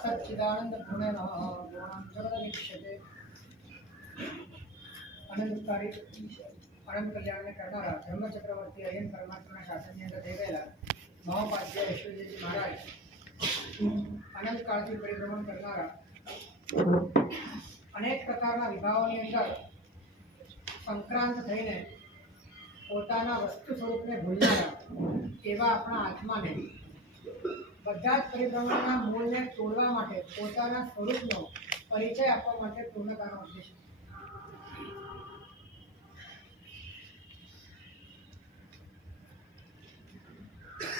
सच्चिदानंद अनंतकारी अनंत कल्याण ने करनारा धर्म चक्रवर्ती अयन परमात्मा शासन ની અંદર થઈ ગયેલા મહોપાધ્યાય ઈશ્વરજી મહારાજ અનંત કાળથી પરિભ્રમણ કરનારા અનેક પ્રકારના વિભાવોની અંદર સંક્રાંત થઈને પોતાના વસ્તુ સ્વરૂપને ભૂલનારા એવા આપણા આત્માને બધા જ પરિભ્રમણના મૂળને તોડવા માટે પોતાના સ્વરૂપનો પરિચય આપવા માટે પૂર્ણતાનો ઉદ્દેશ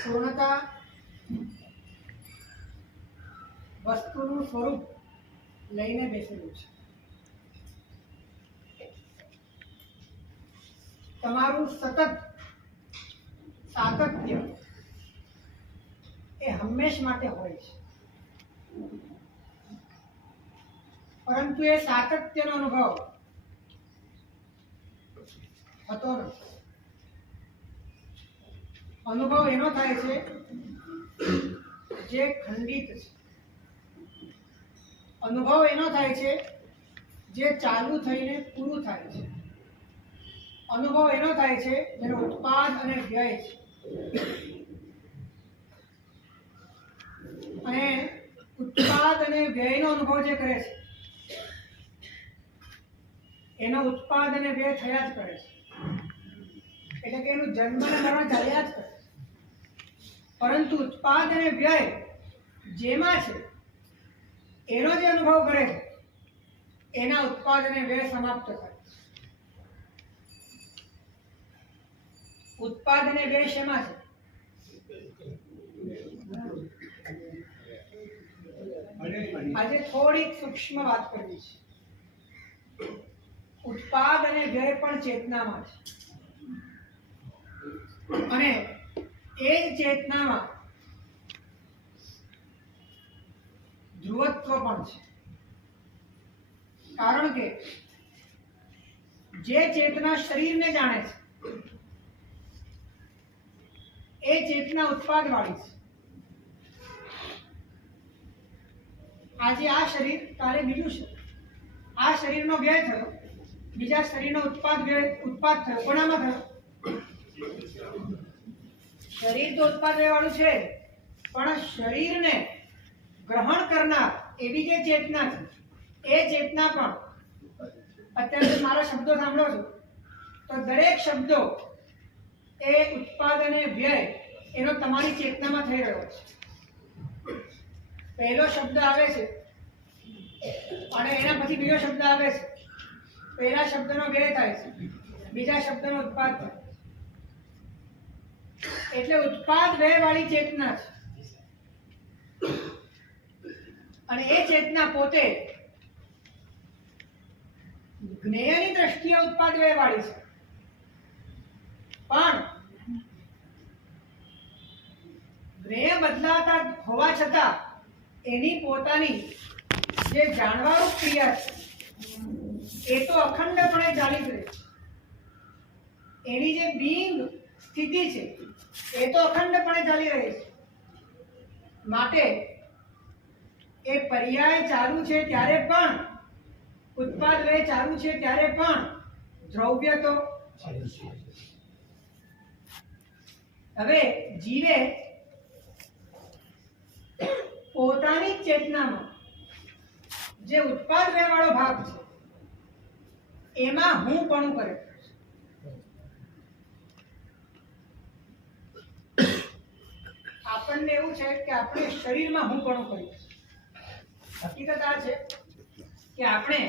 પૂર્ણતા વસ્તુનું સ્વરૂપ લઈને બેસેલું છે. તમારું સતત સાતત્ય એ હંમેશ માટે હોય છે, પરંતુ એ સાતત્યનો અનુભવ થતો નથી. અનુભવ એનો થાય છે જે ખંડિત છે. અનુભવ એનો થાય છે જે ચાલુ થઈને પૂરું થાય છે. અનુભવ એનો થાય છે જેનો ઉત્પાદ અને વ્યય છે. અને ઉત્પાદ અને વ્યયનો અનુભવ જે કરે છે એનો ઉત્પાદ અને વ્યય થયા જ કરે છે. એટલે કે એનું જન્મ અને મરણ ચાલ્યા જ કરે છે. પરંતુ ઉત્પાદ અને વ્યય જેમાં છે એનો જે અનુભવ કરે છે એના ઉત્પાદ અને વ્યય સમાપ્ત થાય. ઉત્પાદ અને વ્યય શેમાં છે? આજે થોડીક સૂક્ષ્મ વાત કરવી છે. ઉત્પાદ અને વ્યય પણ ચેતનામાં છે, અને એ જ ચેતનામાં ધ્રુવત્વ પણ છે. કારણ કે જે ચેતના શરીરને જાણે છે એ ચેતના ઉત્પાદ વાળી છે. આજે આ શરીર, કાલે બીજું શરીર. આ શરીરનો વ્યય થયો, બીજા શરીરનો ઉત્પાદ થયો. કોનામાં થયો? શરીર તો ઉત્પાદ વ્યય વાળું છે, પણ શરીરને ગ્રહણ કરનાર એવી જે ચેતના છે એ ચેતના પણ અત્યારે મારા શબ્દો સાંભળો છો તો દરેક શબ્દો એ ઉત્પાદ અને વ્યય એનો તમારી ચેતનામાં થઈ રહ્યો છે. પહેલો શબ્દ આવે છે અને એના પછી બીજો શબ્દ આવે છે. પહેલા શબ્દનો વ્યય થાય છે, બીજા શબ્દનો ઉત્પાદ થાય. એટલે ઉત્પાદ વ્યય વાળી ચેતના છે. અને એ ચેતના પોતે જ્ઞેયની દ્રષ્ટિએ ઉત્પાદ વ્યય વાળી છે, પણ જ્ઞેય બદલાતા હોવા છતાં એની પોતાની જે જાણવારૂપ ક્રિયા છે એ તો અખંડપણે ચાલી જ રહે છે. એની જે બિંગ સ્થિતિ છે એ તો અખંડપણે ચાલી રહી છે. માટે એ પર્યાય ચાલુ છે ત્યારે પણ, ઉત્પાદ વ્યય ચાલુ છે ત્યારે પણ દ્રવ્ય તો હવે જીવે પોતાની ચેતનામાં જે ઉત્પાદ વ્યય વાળો ભાગ છે એમાં હું પણ કરે. આપણને એવું છે કે આપણે શરીરમાં હું પણ કરીએ. હકીકત આ છે કે આપણે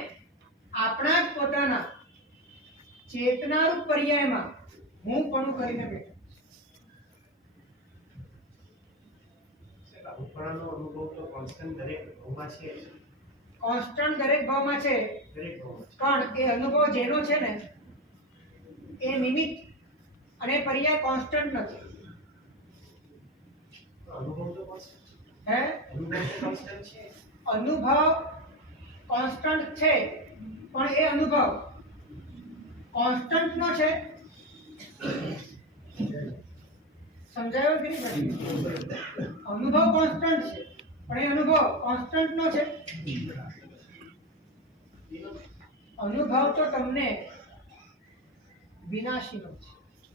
આપણા જ પોતાના ચેતનારૂપ પર્યાયમાં હું પણ કરીને બેઠા. ઉપરાનો અનુભવ તો કોન્સ્ટન્ટ દરેક ભાવમાં છે. કોન્સ્ટન્ટ દરેક ભાવમાં છે, દરેક ભાવમાં. પણ એ અનુભવ જેનો છે ને એ નિમિત્ત અને પર્યાય કોન્સ્ટન્ટ નથી. અનુભવ તો કોન્સ્ટન્ટ છે. હે? અનુભવ તો કોન્સ્ટન્ટ છે. અનુભવ કોન્સ્ટન્ટ છે, પણ એ અનુભવ કોન્સ્ટન્ટ નો છે. સમજાયો કે નહીં? અનુભવ કોન્સ્ટન્ટ છે પણ એ અનુભવ કોન્સ્ટન્ટ નો છે. અનુભવ તો તમને વિનાશીનો છે.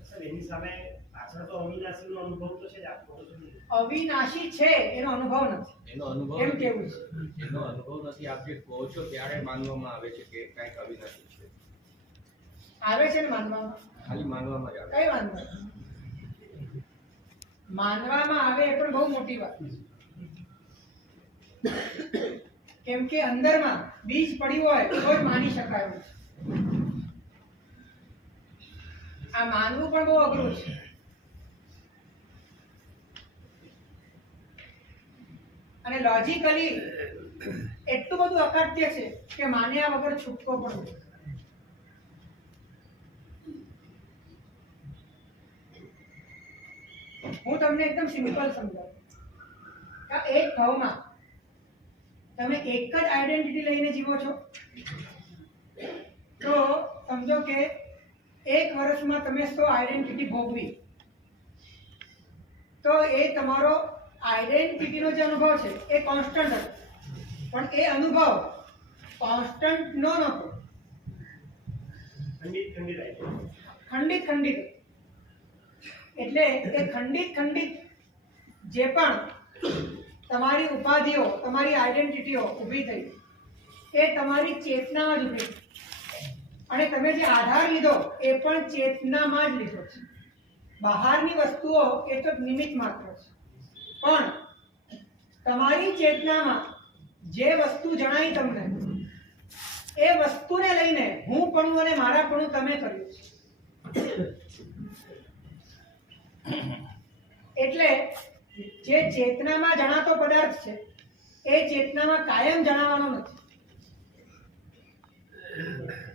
સર એની સામે પાછળ તો અવિનાશીનો અનુભવ તો છે જ આપો તો છે. અવિનાશી છે એનો અનુભવ નથી. એનો અનુભવ એમ કેવું છે. એનો અનુભવ નથી. આપ જે કહો છો ત્યારે માનવામાં આવે છે કે કંઈક અવિનાશી છે. આવે છે ને માનવામાં? ખાલી માનવામાં જ આવે. કઈ વાંધો નહીં. માનવામાં આવે એ પણ બહુ મોટી વાત છે. કેમ કે અંદરમાં બીજ પડ્યું હોય તો જ માની શકાય એવું છે. આ માનવું પણ બહુ અઘરું છે. અને લોજિકલી એટલું બધું અકટ્ય છે કે માન્યા વગર છૂટકો પણ નથી. હું તમને એકદમ સિમ્પલ સમજાવું કે એક ભાવમાં તમે એક જ આઈડેન્ટિટી લઈને જીવો છો તો સમજો કે એક વર્ષમાં તમે 100 આઈડેન્ટિટી ભોગવી તો એ તમારો આઈડેન્ટિટીનો જે અનુભવ છે એ કોન્સ્ટન્ટ હતો. પણ એ અનુભવ કોન્સ્ટન્ટ નહોતો, ખંડિત ખંડિત. એટલે એ ખંડિત જે પણ તમારી ઉપાધિઓ, તમારી આઈડેન્ટિટીઓ ઊભી થઈ એ તમારી ચેતનામાં જ ઊભી થઈ. અને તમે જે આધાર લીધો એ પણ ચેતનામાં જ લીધો છે. બહારની વસ્તુઓ એ તો નિમિત્ત માત્ર છે. પણ તમારી ચેતનામાં જે વસ્તુ જણાઈ તમને એ વસ્તુને લઈને હું પણ અને મારા પણ તમે કર્યું છે. એટલે જે ચેતનામાં જણાતો પદાર્થ છે એ ચેતનામાં કાયમ જણાવવાનો નથી.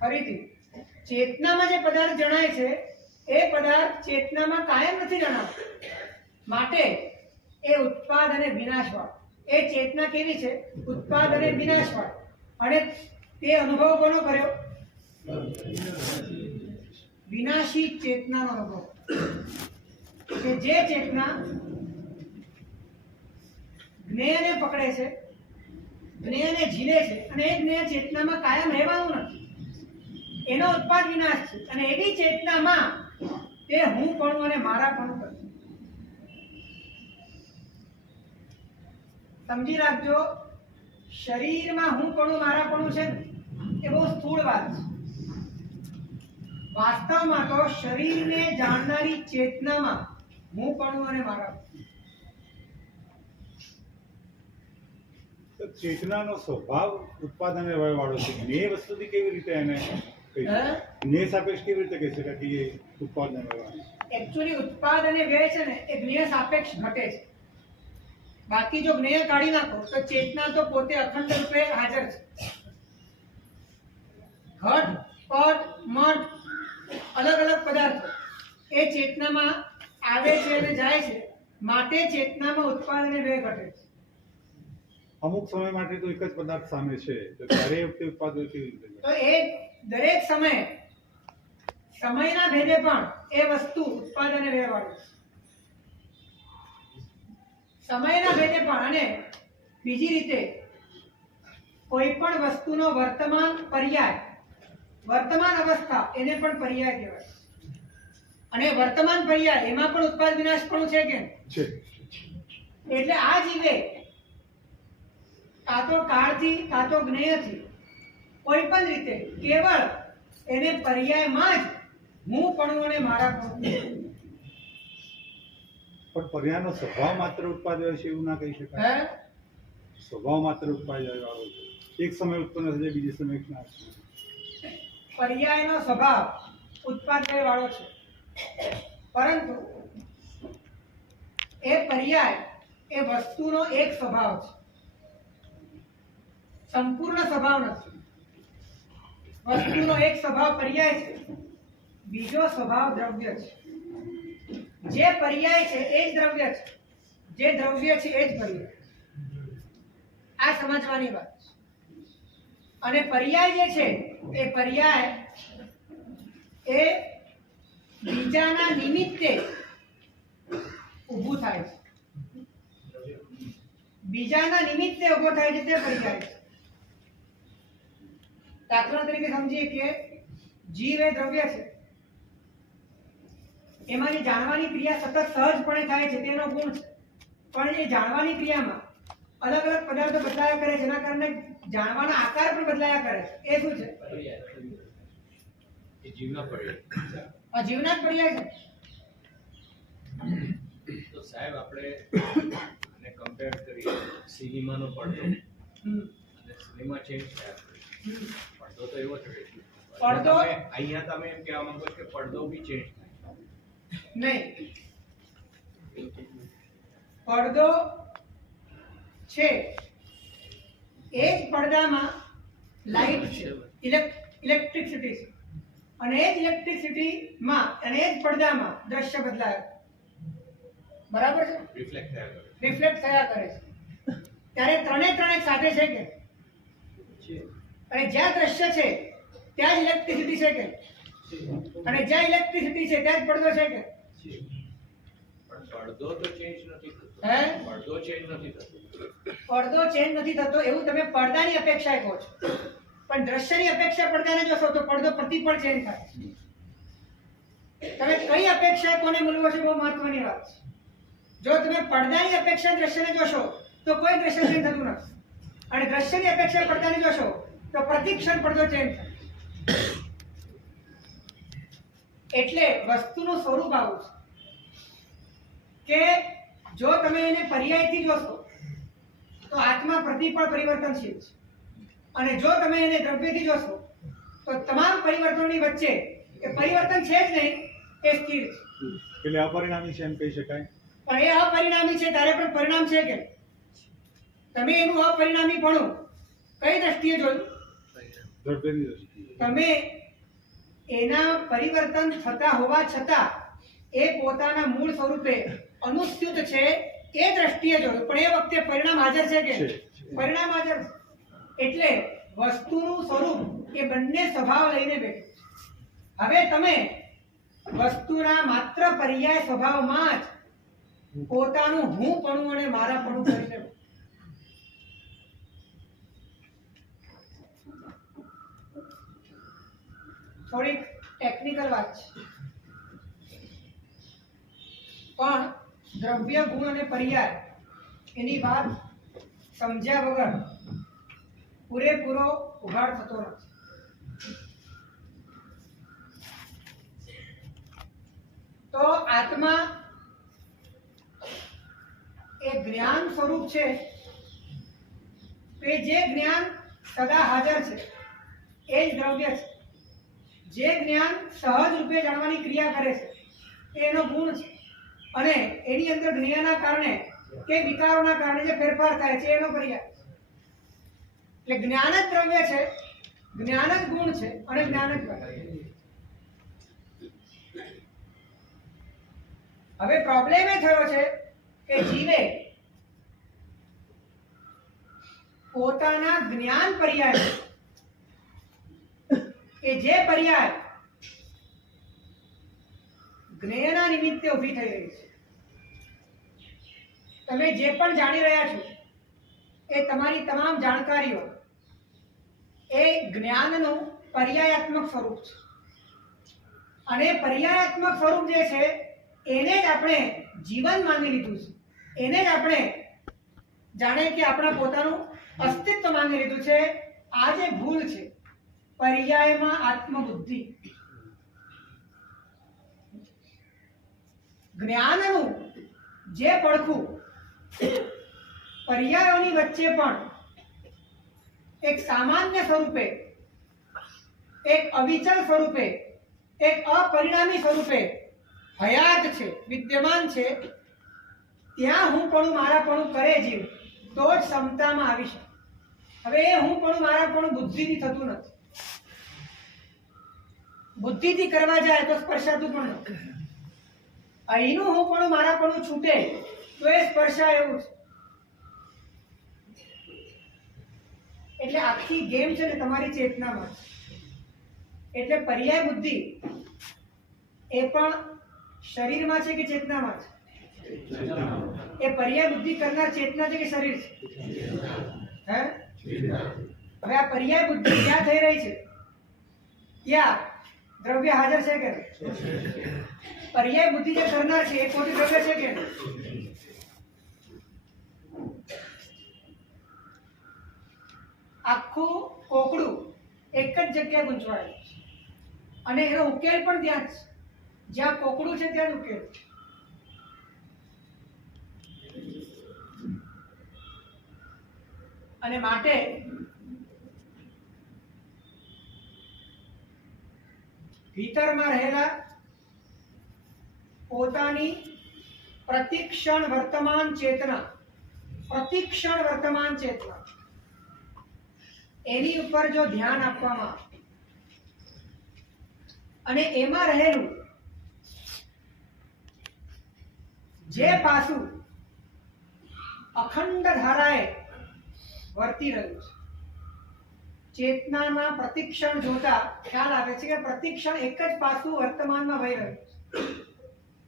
ફરીથી, ચેતનામાં જે પદાર્થ જણાય છે એ પદાર્થ ચેતનામાં કાયમ નથી જણાવતો. માટે એ ઉત્પાદ અને વિનાશવાળો. એ ચેતના કેવી છે? ઉત્પાદ અને વિનાશવાળો. અને તે અનુભવ કોનો કર્યો? વિનાશી ચેતનાનો અનુભવ. કે જે ચેતના જ્ઞેયને પકડે છે, જ્ઞેયને ઝીલે છે અને એ જ્ઞેય ચેતનામાં કાયમ રહેવાનું નથી. એનો ઉત્પાદ વિનાશ છે. અને એની ચેતનામાં તે હું પણ અને મારા પણ કરે. સમજી રાખજો, શરીરમાં હું પણ મારા પણ છે એ બહુ સ્થૂળ વાત છે. વાસ્તવમાં તો શરીરને જાણનારી ચેતનામાં હું પણ અને મારા. તો ચેતનાનો સ્વભાવ ઉત્પાદન વાળો છે. જ્ઞેય વસ્તુથી કેવી રીતે એને જ્ઞેય સાપેક્ષ કેવી રીતે કહી શકાય કે એ ઉત્પાદન વાળો? એકચ્યુઅલી ઉત્પાદ અને વ્યય છે ને એ જ્ઞેય સાપેક્ષ ઘટે છે. બાકી જો જ્ઞેય કાઢી નાખો તો ચેતના તો પોતે અખંડ રૂપે હાજર છે. ઘટ, પટ, મઠ અલગ અલગ પદાર્થો એ ચેતનામાં આવે છે અને જાય છે. માટે ચેતનામાં ઉત્પાદ અને વ્યય ઘટે છે. અમુક સમય માટે તો એક જ પદાર્થ સામે છે, તો ત્યારે એ વખતે ઉત્પાદન કેવી રીતે? તો એ દરેક સમયે સમયના ભેદે પણ એ વસ્તુ ઉત્પાદ અને વ્યય વાળું છે. સમયના ભેદે પણ. અને બીજી રીતે કોઈ પણ વસ્તુનો વર્તમાન પર્યાય, વર્તમાન અવસ્થા એને પણ પર્યાય કહેવાય. અને વર્તમાન પર્યાય એમાં પણ ઉત્પાદ વિનાશ પણ છે કે છે. એટલે આ જીવે કાં તો કાળથી કાં તો જ્ઞેયથી કોઈ પણ રીતે કેવળ એને પર્યાયમાં જ હું પણ અને મારા પણ. પણ પર્યાયનો સ્વભાવ માત્ર ઉત્પાદન છે એવું ના કહી શકાય. હે? સ્વભાવ માત્ર ઉત્પાદન વાળો છે. એક સમય ઉત્પન્ન થશે, બીજે સમય નાશ. પર્યાયનો સ્વભાવ ઉત્પાદ વાળો છે. પરંતુ એ પર્યાય એ વસ્તુનો એક સ્વભાવ છે, સંપૂર્ણ સ્વભાવ નથી. વસ્તુનો એક સ્વભાવ પર્યાય છે, બીજો સ્વભાવ દ્રવ્ય છે. જે પર્યાય છે એ જ દ્રવ્ય છે, જે દ્રવ્ય છે એ જ પર્યાય. આ સમજવાની વાત છે. અને પર્યાય જે છે એ પર્યાય એ બીજાના નિમિત્તે ઊભું થાય છે, બીજાના નિમિત્તે ઊભો થાય છે તે પર્યાય છે. દાખલા તરીકે સમજીએ કે જીવ એ દ્રવ્ય છે, એમાંની જાણવાની ક્રિયા સતત સહજપણે થાય છે તેનો ગુણ છે. પણ એ જાણવાની ક્રિયામાં અલગ અલગ પદાર્થો બદલાયા કરે છે, જેના કારણે જાણવાના આકાર પણ બદલાયા કરે છે. એ શું છે? એ જીવના પડે. આ જીવના જ પર્યાય છે. તો સાહેબ આપણે આને કમ્પેર કરીએ સિનેમાનો પડદો અને સિનેમા ચેન્જ થયા કરે. પડદો તો એવો જ રહે છે. પડદો અહીંયા તમે એમ કહેવા માંગો છો કે પડદો બી ચેન્જ થાય? નહીં, પડદો છે એ જ પડદામાં લાઈટ છે, ઇલેક્ટ્રિસિટી છે, અને એ જ ઇલેક્ટ્રિસિટીમાં અને એ જ પડદામાં દ્રશ્ય બદલાય, બરાબર છે, રિફ્લેક્ટ થયા કરે. રિફ્લેક્ટ થયા કરે છે. ત્યારે ત્રણે સાથે છે કે? અને જ્યાં દ્રશ્ય છે ત્યાં જ ઇલેક્ટ્રિસિટી છે કે? અને જ્યાં ઇલેક્ટ્રિસિટી છે ત્યાં જ પડદો છે કે? પણ પડદો તો ચેન્જ નથી થતો. હે? પડદો ચેન્જ નથી થતો. પડદો ચેન્જ નથી થતો એવું તમે પડદાની અપેક્ષાએ કહો છો, પણ દ્રશ્યની અપેક્ષા પડદાને જોશો તો પડદો પ્રતિપળ ચેન્જ થાય. તમે કઈ અપેક્ષાએ કોને મૂલવો છે બહુ મહત્વની વાત છે. જો તમે પડદાની અપેક્ષા દ્રશ્યને જોશો તો કોઈ દ્રશ્ય ચેન્જ થતું નથી, અને દ્રશ્યની અપેક્ષા પડદાને જોશો તો પ્રતિક્ષણ પડદો ચેન્જ થાય. એટલે વસ્તુનું સ્વરૂપ આવું છે કે જો તમે એને પર્યાયથી જોશો તો આત્મા પ્રતિપળ પરિવર્તનશીલ છે, અને જો તમે એને દ્રવ્યથી જોશો તો તમામ પરિવર્તનોની વચ્ચે એ પરિવર્તન છે જ નહીં, એ સ્થિર છે. એટલે અપરિણામી છે એમ કહી શકાય. પણ એ અપરિણામી છે ત્યારે પણ પરિણામ છે કે? તમે એનું અપરિણામીપણું કઈ દ્રષ્ટિએ જોયું? દ્રવ્યની દ્રષ્ટિએ. તમે એના પરિવર્તન થતા હોવા છતાં એ પોતાના મૂળ સ્વરૂપે અનુસ્યુત છે એ દ્રષ્ટિએ જોયું, પણ એ વખતે પરિણામ હાજર છે કે? પરિણામ હાજર છે. એટલે વસ્તુનું સ્વરૂપ એ બંને સ્વભાવ લઈને બેઠું છે. હવે તમે વસ્તુના માત્ર પર્યાય સ્વભાવમાં જ પોતાનું હુંપણું અને મારાપણું કરી શકો. થોડીક ટેકનિકલ વાત છે, પણ દ્રવ્ય, ગુણ અને પર્યાય એની વાત સમજ્યા વગર પૂરેપૂરો ઉઘાડ થતો નથી. તો આત્મા એ જ્ઞાન સ્વરૂપ છે, તે જે જ્ઞાન સદા હાજર છે એ જ દ્રવ્ય છે. જે જ્ઞાન સહજ રૂપે જાણવાની ક્રિયા કરે છે તે એનો ગુણ છે, અને એની અંદર જ્ઞાનના કારણે કે વિકારોના કારણે જે ફેરફાર થાય છે એનો પર્યાય. એટલે જ્ઞાન જ દ્રવ્ય છે, જ્ઞાન જ ગુણ છે, અને જ્ઞાન જ પર્યાય. હવે પ્રોબ્લેમ એ થયો છે કે જીવે પોતાના જ્ઞાન પર્યાય કે જે પર્યાય જ્ઞેયના નિમિત્તે ઊભી થઈ રહી છે. તમે જે પણ જાણી રહ્યા છો એ તમારી તમામ જાણકારીઓ એ જ્ઞાનનું પર્યાયાત્મક સ્વરૂપ છે, અને પર્યાયાત્મક સ્વરૂપ જે છે એને જ આપણે જીવન માની લીધું છે, એને જ આપણે જાણે કે આપણા પોતાનું અસ્તિત્વ માની લીધું છે. આ જે ભૂલ છે પર્યાયમાં આત્મબુદ્ધિ, જ્ઞાનનું જે પડખું પર્યાયોની વચ્ચે પણ એક સામાન્ય સ્વરૂપે, એક અવિચલ સ્વરૂપે, એક અપરિણામી સ્વરૂપે હયાત છે, વિદ્યમાન છે, ત્યાં હું પણ મારાપણું કરે જીવ તો જ ક્ષમતામાં આવી શકે. હવે એ હું પણ મારાપણું બુદ્ધિથી થતું નથી. બુદ્ધિથી કરવા જાય તો સ્પર્શાતું પણ નથી. અહીંનું હું પણ મારાપણું છૂટે તો એ સ્પર્શા એવું છે. એટલે આખી ગેમ છે ને તમારી ચેતનામાં. એટલે પર્યાય બુદ્ધિ એ પણ શરીરમાં છે કે ચેતનામાં છે? એ પર્યાય બુદ્ધિ કરનાર ચેતના છે કે શરીર છે? હે? હવે આ પર્યાય બુદ્ધિ ક્યાં થઈ રહી છે? ત્યાં દ્રવ્ય હાજર છે કે નહીં? પર્યાય બુદ્ધિ જે કરનાર છે એ પોતે દ્રવ્ય છે કે નહીં? આખું કોકડું એક જ જગ્યાએ ગૂંચવાયેલું છે અને એનો ઉકેલ પણ ત્યાં જ છે. જ્યાં કોકડું છે ત્યાં જ ઉકેલ છે. અને માટે ભીતરમાં રહેલા પોતાની પ્રતિક્ષણ વર્તમાન ચેતના એની ઉપર જો ધ્યાન આપવામાં આવે અને એમાં રહેલું જે પાસું અખંડ ધારાએ વર્તી રહ્યું છે, ચેતનાના પ્રતિક્ષણ જોતા ખ્યાલ આવે છે કે પ્રતિક્ષણ એક જ પાસું વર્તમાનમાં વહી રહ્યું છે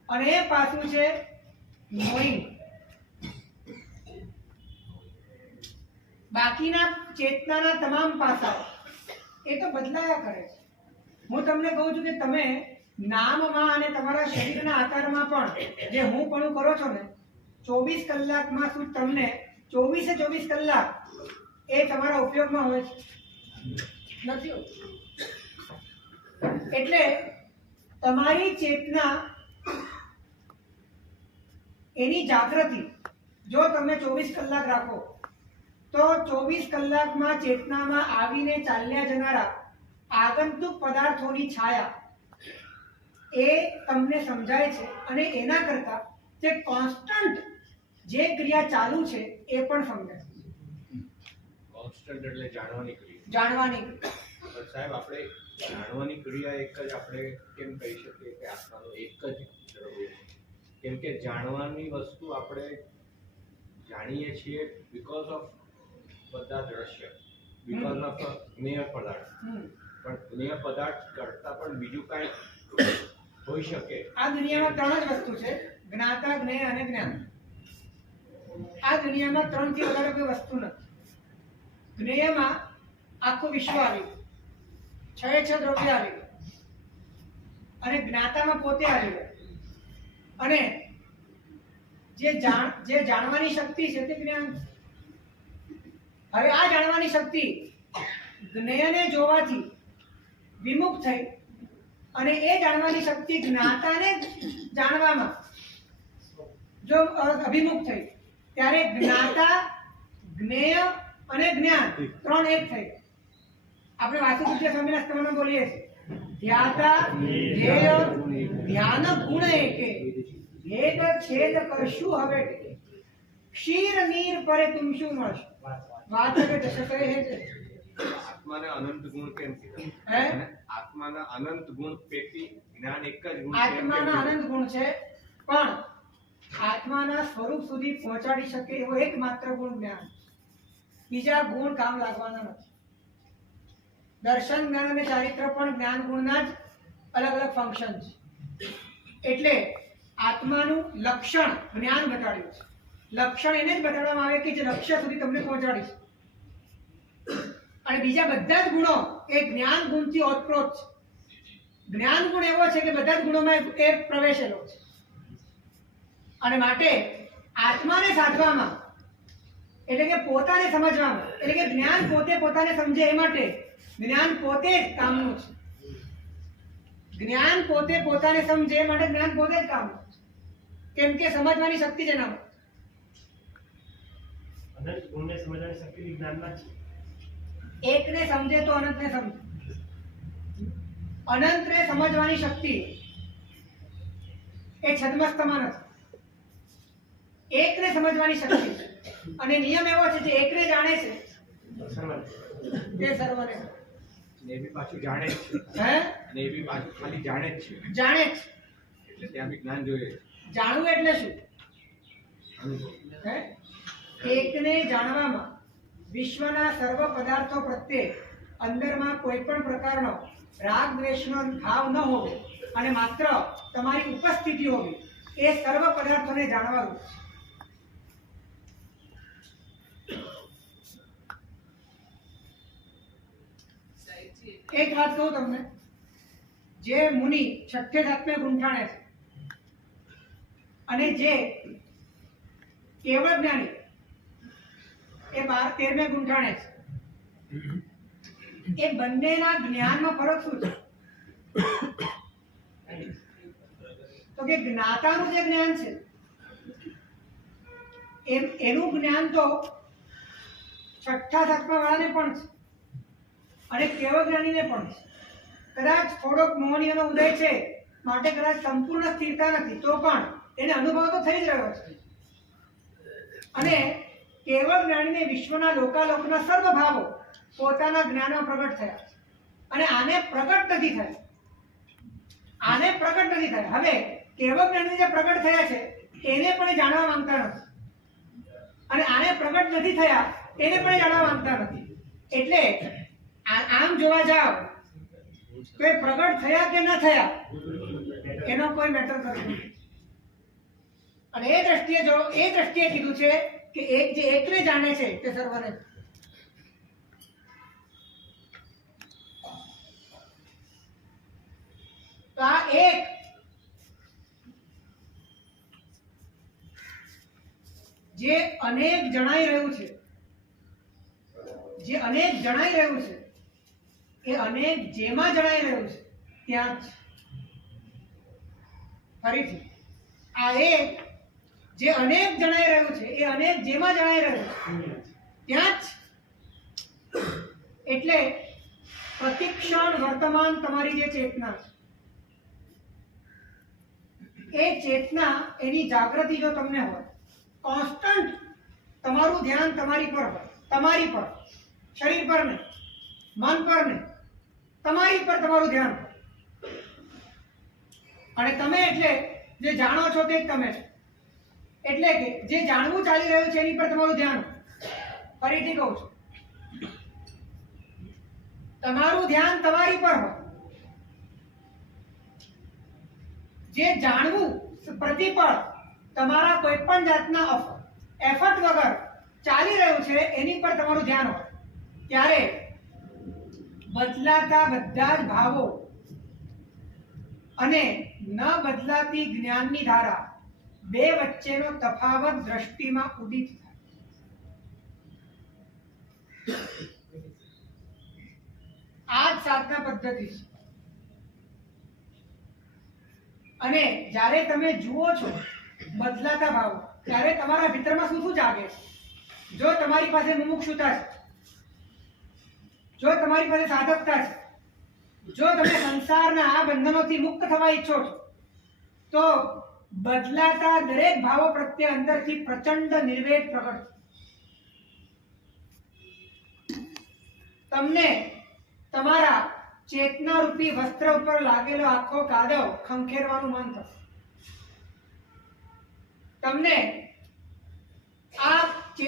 અને એ પાસું છે નોઈંગ. બાકીના ચેતનાના તમામ પાસાઓ એ તો બદલાયા કરે છે. હું તમને કહું છું કે તમે નામમાં અને તમારા શરીરના આકારમાં પણ જે હું પણ કરો છો ને 24 કલાકમાં શું તમને 24 કલાક એ તમારા ઉપયોગમાં હોય છે? નથી હોતું. એટલે તમારી ચેતના એની જાગૃતિ જો તમે 24 કલાક રાખો તો 24 કલાકમાં ચેતનામાં આવીને ચાલ્યા જનારા આગંતુક પદાર્થોની છાયા એ તમને સમજાય છે અને એના કરતા જે કોન્સ્ટન્ટ જે ક્રિયા ચાલુ છે એ પણ સમજાય છે. કોન્સ્ટન્ટ એટલે જાણવાની ક્રિયા. જાણવાની પણ સાહેબ આપણે જાણવાની ક્રિયા એક જ આપણે કેમ કહી શકીએ કે આત્માનું એક જ દ્રવ્ય છે? કેમ કે જાણવાની વસ્તુ આપણે જાણીએ છીએ બીકોઝ ઓફ બધા દ્રશ્ય, બીકોઝ ઓફ જ્ઞેય પદાર્થ. પણ જ્ઞેય પદાર્થ કરતા પણ બીજું કાંઈ હોઈ શકે? આ દુનિયામાં ત્રણ જ વસ્તુ છે, જ્ઞાતા, જ્ઞેય અને જ્ઞાન. આ દુનિયામાં ત્રણથી વધારે કોઈ વસ્તુ નથી. જ્ઞેયમાં આખું વિશ્વ આવી ગયું, છ દ્રવ્ય આવી ગયું અને જ્ઞાતામાં પોતે આવી ગયું અને જે જાણવાની શક્તિ છે તે જ્ઞાન છે. હવે આ જાણવાની શક્તિ જ્ઞેયને જોવાથી વિમુખ થઈ અને એ જાણવાની શક્તિ જ્ઞાતાને જાણવામાં જો અભિમુખ થઈ ત્યારે જ્ઞાતા, જ્ઞેય અને જ્ઞાન ત્રણ એક થઈ. આપણે વાસુદેવ સ્વામીના સ્તવમાં બોલીએ છીએ ધ્યાતા ધ્યેય ધ્યાન ગુણ એકે ભેદ છેદ કરશું હવે ક્ષીર નીર પરે તુમ શું મળશે. વાત કે દશકે હે છે. આત્માને અનંત ગુણ કેમ કીધા? હે? આત્માના અનંત ગુણ પૈકી જ્ઞાન એક જ ગુણ કેમ આત્માના કીધું? અનંત ગુણ છે પણ આત્માના સ્વરૂપ સુધી પહોંચાડી શકે એવો એકમાત્ર ગુણ જ્ઞાન. બીજા ગુણ કામ લાગવાના નથી. દર્શન, જ્ઞાન અને ચારિત્ર પણ જ્ઞાન ગુણના જ અલગ અલગ ફંક્શન છે. એટલે આત્માનું લક્ષણ જ્ઞાન બતાડ્યું છે. લક્ષણ એને જ બતાડવામાં આવે કે જે લક્ષ્ય સુધી તમને પહોંચાડી છે અને બીજા બધા જ ગુણો એ જ્ઞાન ગુણથી ઓતપ્રોત છે. જ્ઞાન ગુણ એવો છે કે બધા જ ગુણોમાં એ પ્રવેશેલો છે અને માટે આત્માને સાધવામાં એટલે કે પોતાને સમજવામાં એટલે કે જ્ઞાન પોતે પોતાને સમજે એ માટે જ્ઞાન પોતે જ કામનું છે. જ્ઞાન પોતે પોતાને સમજે એ માટે જ્ઞાન પોતે જ કામનું છે. કેમ કે સમજવાની શક્તિ જ એનામાં. અનંત ગુણને સમજવાની શક્તિ વિજ્ઞાનમાં છે. એકને સમજે તો અનંતને સમજે. અનંતને સમજવાની શક્તિ એ છદ્મસ્તમાં નથી. એકને સમજવાની શક્તિ છે અને નિયમ એવો છે જે એકને જાણે છે તે સર્વને ને એ બી પાછું જાણે જ છે. હે અને એ બી પાછું ખાલી જાણે જ છે. જાણે જ. એટલે ત્યાં બી જ્ઞાન જોઈએ છે. જાણવું એટલે શું? અનુભવ. હે એકને જાણવામાં વિશ્વના સર્વ પદાર્થો પ્રત્યે અંદરમાં કોઈ પણ પ્રકારનો રાગ દ્વેષનો ભાવ ન હોવો અને માત્ર તમારી ઉપસ્થિતિ હોવી એ સર્વ પદાર્થોને જાણવાનું છે. એક વાત કહું તમને, જે મુનિ 6 સાતમે ગુંઠાણે છે અને જે કેવળ જ્ઞાની એ 12 13મે ગુંઠાણે છે, એ બંનેના જ્ઞાનમાં ફરક શું છે? તો કે જ્ઞાતાનું જે જ્ઞાન છે એનું જ્ઞાન તો 6 સાતમા વાળાને પણ છે અને કેવળ જ્ઞાનીને પણ છે. કદાચ થોડોક મોહનીયનો ઉદય છે માટે કદાચ સંપૂર્ણ સ્થિરતા નથી, તો પણ એને અનુભવ તો થઈ જ રહ્યો છે. અને કેવળ જ્ઞાનીને વિશ્વના લોકાલોકના સર્વ ભાવો પોતાના જ્ઞાનમાં પ્રગટ થયા છે અને આને પ્રગટ નથી થયા. હવે કેવળ જ્ઞાની જે પ્રગટ થયા છે એને પણ જાણવા માંગતા નથી અને આને પ્રગટ નથી થયા એને પણ જાણવા માંગતા નથી. એટલે આમ જોવા જાવ તો એ પ્રગટ થયા કે ન થયા એનો કોઈ મેટર નથી. અને એ દ્રષ્ટિએ કીધું છે કે એક જે એકને જાણે છે તે સર્વને. તો આ એક જે અનેક જણાઈ રહ્યું છે, એ અનેક જેમાં જણાઈ રહ્યું છે ત્યાં જ. ફરીથી આ એક જે અનેક જણાઈ રહ્યું છે એ અનેક જેમાં જણાઈ રહ્યું છે ત્યાં જ. એટલે પ્રતિક્ષણ વર્તમાન તમારી જે ચેતના છે એ ચેતના એની જાગૃતિ જો તમને હોય, કોન્સ્ટન્ટ તમારું ધ્યાન તમારી પર હોય, તમારી પર, શરીર પર નહીં, મન પર નહીં, તમારી પર તમારું ધ્યાન હોય. અને તમે એટલે જે જાણો છો તે જ તમે છો. એટલે કે જે જાણવું ચાલી રહ્યું છે એની પર તમારું ધ્યાન હોય. ફરીથી કહું છું, તમારું ધ્યાન તમારી પર હોય. જે જાણવું પ્રતિપળ તમારા કોઈ પણ જાતના એફર્ટ વગર ચાલી રહ્યું છે એની પર તમારું ધ્યાન હોય, ત્યારે બદલાતા બધા જ ભાવો અને ન બદલાતી જ્ઞાનની ધારા બે વચ્ચેનો તફાવત દ્રષ્ટિમાં ઉદિત થાય. આ જ સાધના પદ્ધતિ છે. અને જ્યારે તમે જુઓ છો બદલાતા ભાવો, ત્યારે તમારા ભીતરમાં શું શું જાગે છે? જો તમારી પાસે મુમુક્ષુતા છે, જો તમારી પાસે સાધકતા છે, જો તમે સંસારના આ બંધનોથી મુક્ત થવા ઈચ્છો છો, તો બદલાતા દરેક ભાવો પ્રત્યે અંદરથી પ્રચંડ નિર્વેદ પ્રગટ તમને તમારા ચેતના રૂપી વસ્ત્ર ઉપર લાગેલો આખો કાદવ ખંખેરવાનું મન થશે. તમને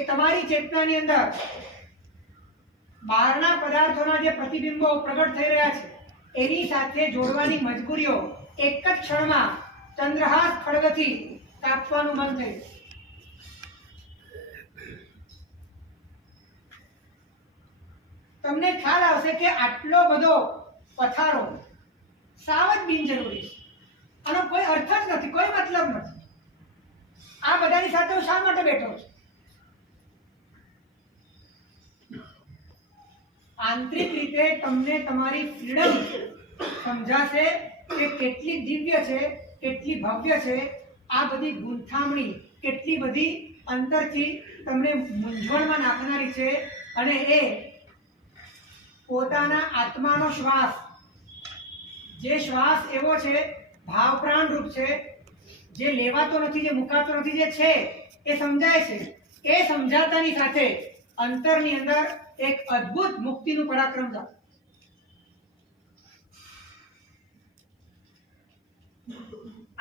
તમારી ચેતનાની અંદર બહારના પદાર્થોના જે પ્રતિબિંબો પ્રગટ થઈ રહ્યા છે એની સાથે જોડવાની મજબૂરીઓ એક જ ક્ષણમાં ચંદ્રહાસ ખડગથી કાપવાનું મન થયું. તમને ખ્યાલ આવશે કે આટલો બધો પથારો સાવ જ બિનજરૂરી છે. આનો કોઈ અર્થ જ નથી, કોઈ મતલબ નથી. આ બધાની સાથે હું શા માટે બેઠો છું? આંતરિક રીતે તમને તમારી ફ્રીડમ સમજાશે કે કેટલી દિવ્ય છે, કેટલી ભવ્ય છે. આ બધી ગૂંથામણી કેટલી બધી અંતરથી તમને મૂંઝવણમાં નાખનારી છે. અને એ પોતાના આત્માનો શ્વાસ, જે શ્વાસ એવો છે ભાવ પ્રાણ રૂપ છે, જે લેવાતો નથી, જે મુકાતો નથી, જે છે એ સમજાય છે. એ સમજાતાની સાથે અંતરની અંદર એક અદ્ભુત મુક્તિનું પરાક્રમ છે.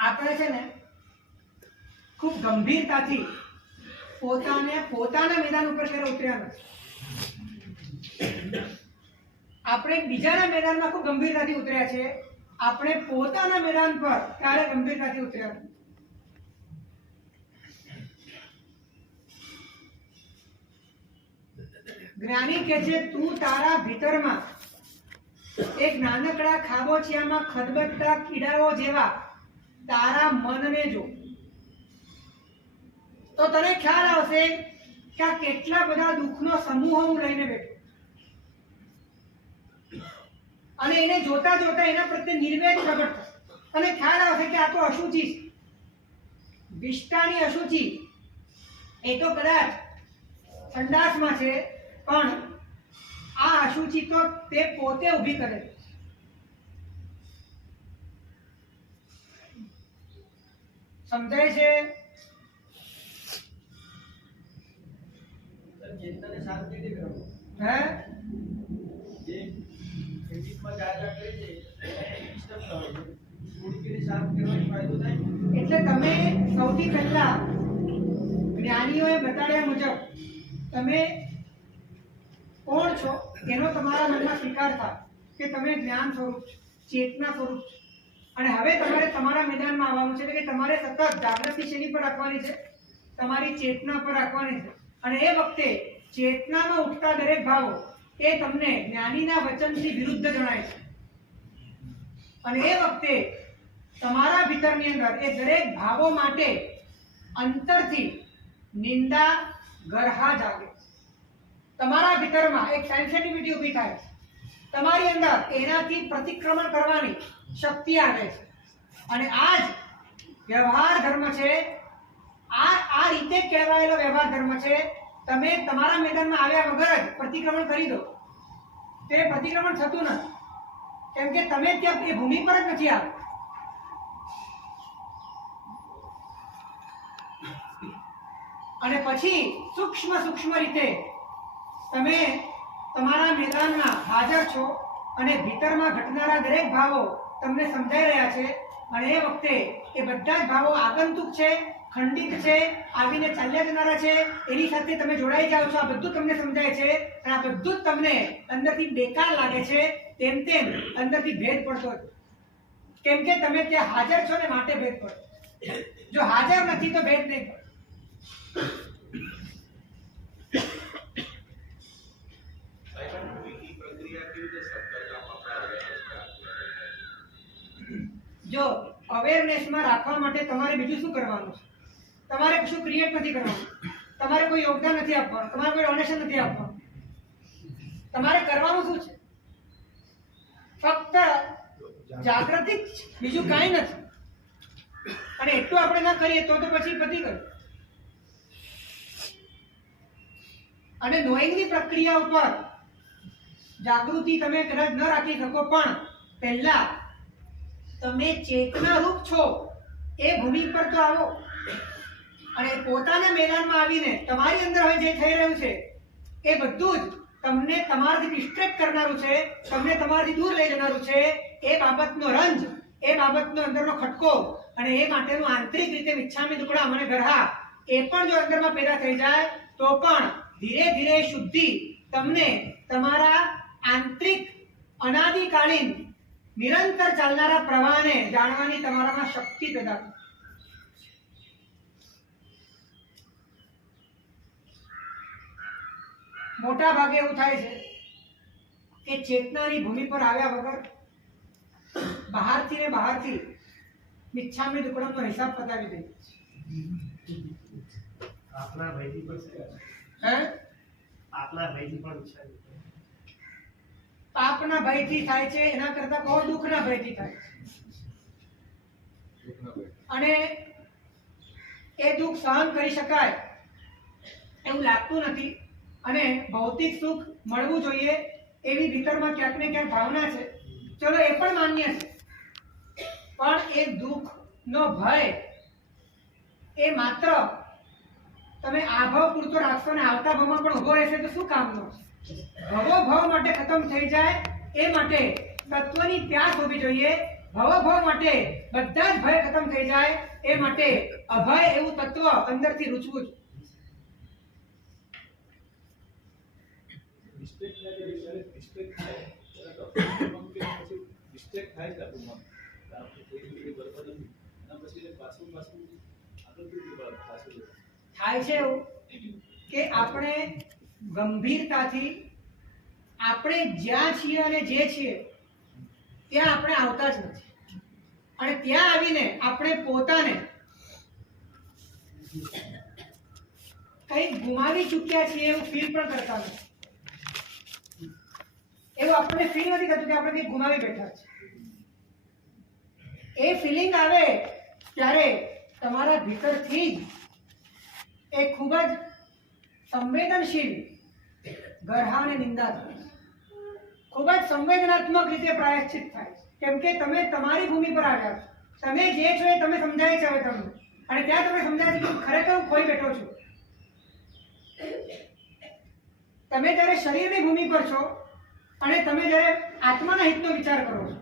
આપણે છે ને ખૂબ ગંભીરતાથી પોતાના મેદાન ઉપર ક્યારે ઉતર્યા નથી. આપણે બીજાના મેદાનમાં ખૂબ ગંભીરતાથી ઉતર્યા છે, આપણે પોતાના મેદાન પર ક્યારે ગંભીરતાથી ઉતર્યા નથી. જ્ઞાની કહે છે તું તારા ભીતરમાં એક નાનકડા ખાબોચિયામાં ખદબદતા કીડાઓ જેવા તારા મનને જો, તો તને ખ્યાલ આવશે કે આ કેટલા બધા દુઃખનો સમૂહ હું લઈને બેઠો, અને એને જોતા જોતા એના પ્રત્યે નિર્વેદ પ્રગટ થશે. તને ખ્યાલ આવશે કે આ તો અશુચિ છે, વિષ્ટાની અશુચિ, એ તો કદાચ સંડાસમાં છે, પણ આ અશુચિ તો તે પોતે ઊભી કરે છે. સમજાય છે? ચેતનાને શાંત કેવી રીતે કરવું? હે જે એડિટમાં જાજા કરી છે સિસ્ટમ થાય છે, થોડી કેવી શાંત કરવાનો ફાયદો થાય. એટલે તમે સૌથી પહેલા જ્ઞાનીઓએ બતાડ્યા મુજબ તમે કોણ છો એનો તમારા મનમાં સ્વીકાર થાય કે તમે જ્ઞાન સ્વરૂપ છો, ચેતના સ્વરૂપ છો. અને હવે તમારે તમારા મેદાનમાં આવવાનું છે, એટલે કે તમારે સતત જાગૃતિ શેની પર રાખવાની છે? તમારી ચેતના પર રાખવાની છે. અને એ વખતે ચેતનામાં ઉઠતા દરેક ભાવો એ તમને જ્ઞાનીના વચનથી વિરુદ્ધ જણાય છે. અને એ વખતે તમારા ભીતરની અંદર એ દરેક ભાવો માટે અંતરથી નિંદા ગરહા જાગે. તમારા ભીતરમાં એક સેન્સિટિવિટી ઊભી થાય છે, તમારી અંદર એનાથી પ્રતિક્રમણ કરવાની શક્તિ આવે છે. અને આ જ વ્યવહાર ધર્મ છે, આ રીતે કહેવાયેલો વ્યવહાર ધર્મ છે. તમે તમારા મેદાનમાં આવ્યા વગર જ પ્રતિક્રમણ કરી દો, તે પ્રતિક્રમણ થતું નથી, કેમ કે તમે ત્યાં એ ભૂમિ પર જ નથી આવ્યા. અને પછી સૂક્ષ્મ રીતે તમે તમારા મેદાનમાં હાજર છો અને ભીતરમાં ઘટનારા દરેક ભાવો તમને સમજાઈ રહ્યા છે. અને એ વખતે એ બધા જ ભાવો આગંતુક છે, ખંડિત છે, આવીને ચાલ્યા જનારા છે, એની સાથે તમે જોડાઈ જાઓ છો. આ બધું તમને સમજાય છે અને આ બધું જ તમને અંદરથી બેકાર લાગે છે. તેમ તેમ અંદરથી ભેદ પડતો હોય, કેમ કે તમે ત્યાં હાજર છો ને માટે ભેદ પડે. જો હાજર નથી તો ભેદ નહીં પડે. જો અવેરનેસમાં રાખવા માટે તમારે બીજું શું કરવાનું છે? તમારે કશું ક્રિએટ નથી કરવાનું, તમારે કોઈ યોગદાન નથી આપવાનું, તમારે કોઈ ડોનેશન નથી આપવાનું. તમારે કરવાનું શું છે? ફક્ત જાગૃતિ જ, બીજું કાંઈ નથી. અને એટલું આપણે ના કરીએ તો પછી પતી ગયું. અને નોઈંગની પ્રક્રિયા ઉપર જાગૃતિ તમે કદાચ ન રાખી શકો, પણ પહેલા તમે ચેતના રૂપ છો એ ભૂમિ પર તો આવો. અને પોતાના મેદાનમાં આવીને તમારી અંદર હવે જે થઈ રહ્યું છે એ બધું જ તમને તમારાથી ડિસ્ટ્રેક્ટ કરનારું છે, તમને તમારાથી દૂર લઈ જનારું છે. એ બાબતનો રંજ, એ બાબતનો અંદરનો ખટકો અને એ માટેનું આંતરિક રીતે મિચ્છામી દુક્કડમ અને ગરહા એ પણ જો અંદરમાં પેદા થઈ જાય તો પણ ધીરે ધીરે શુદ્ધિ તમને તમારા આંતરિક અનાદિકાલીન નિરંતર ચાલનારા પ્રવાહને જાણવાની તમારામાં શક્તિ પેદા કરે. મોટા ભાગે એવું થાય છે કે ચેતનાની ભૂમિ પર આવ્યા વગર બહારથી મિચ્છામી દુક્કડમનો હિસાબ પતાવી દે. આપના ભયથી પણ હે? આપના ભયથી પણ ઈચ્છા પાપના ભયથી થાય છે, એના કરતા બહુ દુઃખના ભયથી થાય છે. અને એ દુઃખ સહન કરી શકાય એવું લાગતું નથી. અને ભૌતિક સુખ મળવું જોઈએ એવી ભીતરમાં ક્યાંક ને ક્યાંક ભાવના છે. ચલો એ પણ માન્ય છે, પણ એ દુઃખનો ભય એ માત્ર તમે આ ભાવ પૂરતો રાખશો ને આવતા ભાવમાં પણ ઉભો રહેશે તો શું કામનો? ભવો ભાવ માટે ખતમ થઈ જાય એ માટે તત્વની પ્યાસ હોવી જોઈએ. ભવો ભાવ માટે બધા જ ભય ખતમ થઈ જાય એ માટે અભય એવું તત્વ અંદરથી રૂચવું જોઈએ. તો પછી મિસ્ટેક થાય છે આપણું મન આપણે કોઈ બી બરોબર નથી અને પછી પાછું આગળ કેવી પાછું થાય છે એવું કે આપણે ગંભીરતાથી આપણે જ્યાં છીએ અને જે છીએ ત્યાં આપણે આવતા જ નથી અને ત્યાં આવીને આપણે પોતાને કંઈક ગુમાવી ચૂક્યા છીએ એવું ફીલ પણ કરતા નથી. એવું આપણને ફીલ નથી થતું કે આપણે કંઈક ગુમાવી બેઠા છે. એ ફિલિંગ આવે ત્યારે તમારા ભીતરથી જ એ ખૂબ જ સંવેદનશીલ ગરહા અને નિંદા થાય છે. ખૂબ જ સંવેદનાત્મક રીતે પ્રાયશ્ચિત થાય છે. કેમ કે તમે તમારી ભૂમિ પર આવ્યા છો. તમે જે છો એ તમે સમજાય છે હવે તમને અને ત્યાં તમે સમજાય છે કે હું ખરેખર હું ખોઈ બેઠો છું. તમે જ્યારે શરીરની ભૂમિ પર છો અને તમે જ્યારે આત્માના હિતનો વિચાર કરો છો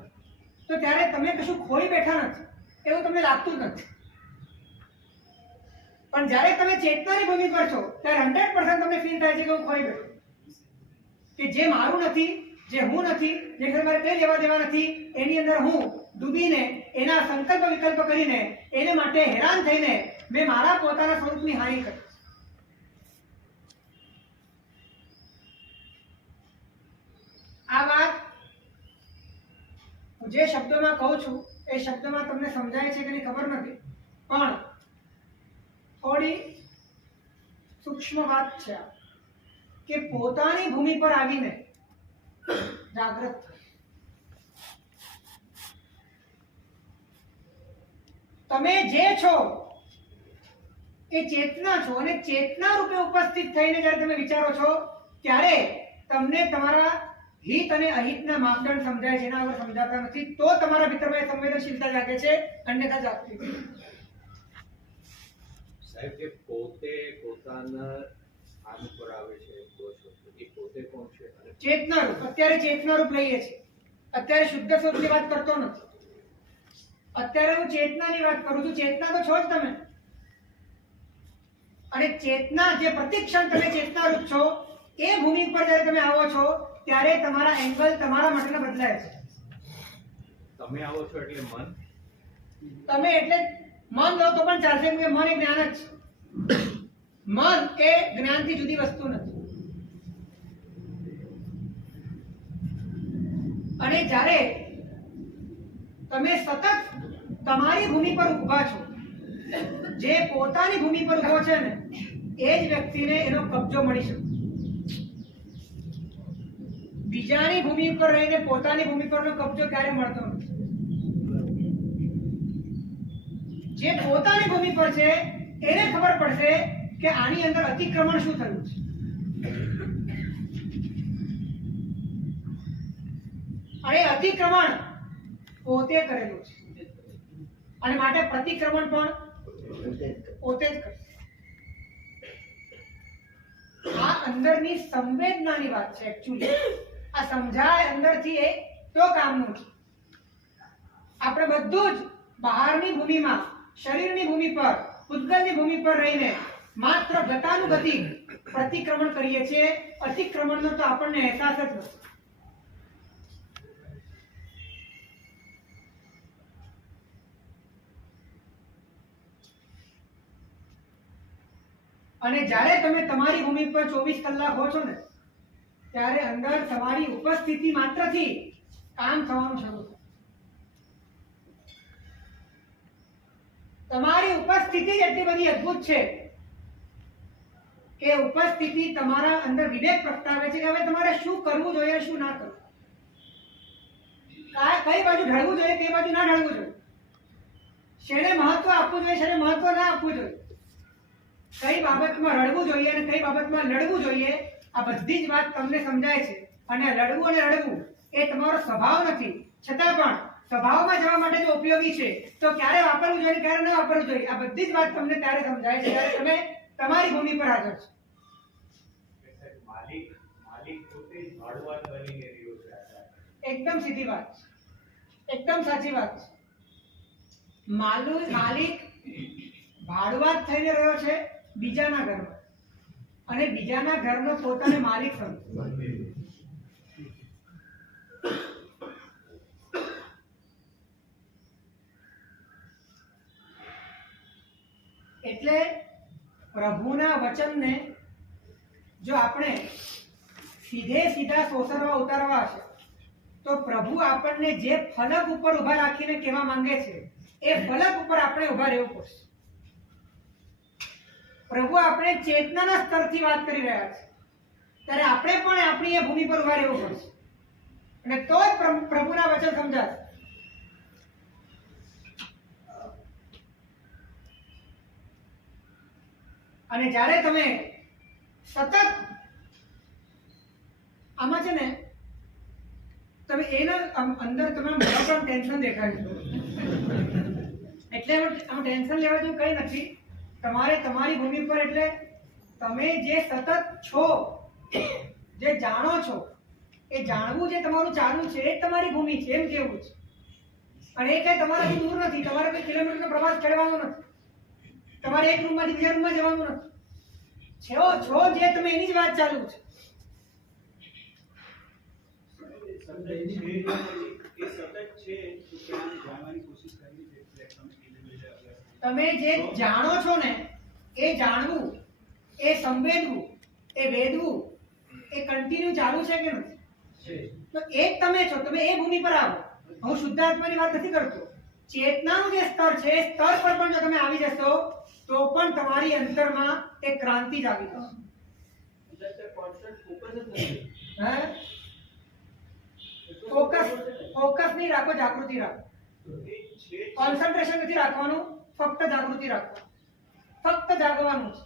તો ત્યારે તમે કશું ખોઈ બેઠા નથી એવું તમને લાગતું જ નથી. પણ જ્યારે તમે ચેતનાની ભૂમિ પર છો ત્યારે 100% તમને ફીલ થાય છે કે હું ખોઈ બેઠો, કે જે મારું નથી, જે હું નથી, જે મારે કંઈ લેવા દેવા નથી, એની અંદર હું ડૂબીને એના સંકલ્પ વિકલ્પ કરીને એને માટે હેરાન થઈને મેં મારા પોતાના સ્વરૂપની હાનિ કરી. આ વાત હું જે શબ્દોમાં કહું છું એ શબ્દોમાં તમને સમજાય છે કે નહીં ખબર નથી, પણ થોડી સૂક્ષ્મ વાત છે કે પોતાની ભૂમિ પર આવીને જાગૃત થાઓ. તમે જે છો એ ચેતના છો અને ચેતના રૂપે ઉપસ્થિત થઈને જ્યારે તમે વિચારો છો ત્યારે તમને તમારા હિત અને અહિતના માપદંડ સમજાય છે, એના વગર સમજાતા નથી. તો તમારા ભીતરમાં સંવેદનશીલતા જાગે છે, અન્યથા જાગતી નથી. સાહેબ જે પોતે પોતાના સ્થાન ઉપર આવે છે એ પોતે કોણ છે? ચેતના રૂપ. અત્યારે ચેતના રૂપ લઈએ છીએ. અત્યારે શુદ્ધ સ્વરૂપની વાત કરતો નથી. અત્યારે હું ચેતનાની વાત કરું છું. ચેતના તો છો જ તમે. અને ચેતના જે પ્રતિક્ષણ તમે ચેતના રૂપ છો એ ભૂમિ પર જ્યારે તમે આવો છો ત્યારે તમારા એંગલ તમારા માટે બદલાય છે. તમે આવો છો એટલે મન, તમે એટલે મન લો તો પણ ચાલશે, કે મન એ જ્ઞાન જ છે. મન એ જ્ઞાનથી જુદી વસ્તુ નથી. અને જ્યારે તમે સતત તમારી ભૂમિ પર ઊભા છો, જે પોતાની ભૂમિ પર ઊભો છે ને એ જ વ્યક્તિને એનો કબજો મળી શકે. બીજાની ભૂમિ પર રહીને પોતાની ભૂમિ પરનો કબજો ક્યારે મળતો નથી. જે પોતાની ભૂમિ પર છે એને ખબર પડશે કે આની અંદર અતિક્રમણ શું થયું છે. અને અતિક્રમણ પોતે કરેલું છે અને માટે પ્રતિક્રમણ પણ પોતે જ કરશે. આ અંદરની સંવેદનાની વાત છે. એકચ્યુઅલી આ સમજાય અંદરથી એ તો કામનું છે. આપણે બધું જ બહારની ભૂમિમાં, શરીરની ભૂમિ પર, ઉદ્ગલની ભૂમિ પર રહીને માત્ર ગતાનુગતિક પ્રતિક્રમણ કરીએ છીએ. અતિક્રમણનો તો આપણને અહેસાસ જ નથી. અને જ્યારે તમે તમારી ભૂમિ પર 24 કલાક હો છો ને ત્યારે અંદર તમારી ઉપસ્થિતિ માત્રથી કામ થવાનું શરૂ થાય. તમારી ઉપસ્થિતિ જ એટલી બધી અદ્ભુત છે કે ઉપસ્થિતિ તમારા અંદર વિવેક પ્રગટાવે છે કે હવે તમારે શું કરવું જોઈએ, શું ના કરવું, કઈ બાજુ ઢળવું જોઈએ, કઈ બાજુ ના ઢળવું જોઈએ, શેને મહત્વ આપવું જોઈએ, શેને મહત્વ ના આપવું જોઈએ, કઈ બાબતમાં રડવું જોઈએ અને કઈ બાબતમાં લડવું જોઈએ. આ બધી જ વાત તમને સમજાય છે. અને લડવું અને રડવું એ તમારો સ્વભાવ નથી, છતાં પણ સ્વભાવમાં જવા માટે જો ઉપયોગી છે તો ક્યારે વાપરવું જોઈએ, ક્યારે ન વાપરવું જોઈએ, આ બધી જ વાત તમને ત્યારે સમજાય છે જ્યારે તમે તમારી ભૂમિ પર હાજર છો. માલિક પોતે જ ભાડુઆત બનીને રહ્યો છે. એકદમ સીધી વાત છે, એકદમ સાચી વાત છે. માલિક ભાડુઆત થઈને રહ્યો છે બીજાના ઘરમાં અને બીજાના ઘરનો પોતાને માલિક સમજે. એટલે પ્રભુના વચનને જો આપણે સીધા સોસરવા ઉતારવા છે તો પ્રભુ આપણને જે ફલક ઉપર ઊભા રાખીને કહેવા માંગે છે એ ફલક ઉપર આપણે ઊભા રહેવું પડશે. પ્રભુ આપણે ચેતનાના સ્તરથી વાત કરી રહ્યા છે ત્યારે આપણે પણ આપણી એ ભૂમિ પર ઊભા રહેવું પડશે અને તો જ પ્રભુના વચન સમજાશે. અને જ્યારે તમે સતત આમાં છે ને તમે એના અંદર તમે મોટા પણ ટેન્શન દેખાય છે એટલે આમાં ટેન્શન લેવા જેવું કંઈ નથી. તમારે તમારી ભૂમિ પર એટલે તમે જે સતત છો જે જાણો છો એ જાણવું જે તમારું ચાલુ છે એ તમારી ભૂમિ છે એમ કેવું છે. અને એ કઈ તમારાથી દૂર નથી. તમારે કોઈ કિલોમીટરનો પ્રવાસ કરવાનો નથી. તમારે એક રૂમમાંથી બીજા રૂમમાં જવાનું નથી. છો જે તમે એની જ વાત ચાલુ છે. તમે જે જાણો છો ને એ જાણવું એ સંવેદવું એ વેદવું એ કન્ટિન્યુ ચાલુ છે કે નથી? તો એ જ તમે છો. તમે એ ભૂમિ પર આવો. હું શુદ્ધાત્માની વાત નથી કરતો. ચેતનાનું જે સ્તર છે એ સ્તર પર પણ જો તમે આવી જશો તો પણ તમારી અંતરમાં એક ક્રાંતિ જ આવી જશે. ફોકસ નહીં રાખો, જાગૃતિ રાખો. કોન્સન્ટ્રેશન નથી રાખવાનું, ફક્ત જાગૃતિ રાખો. ફક્ત જાગવાનું છે.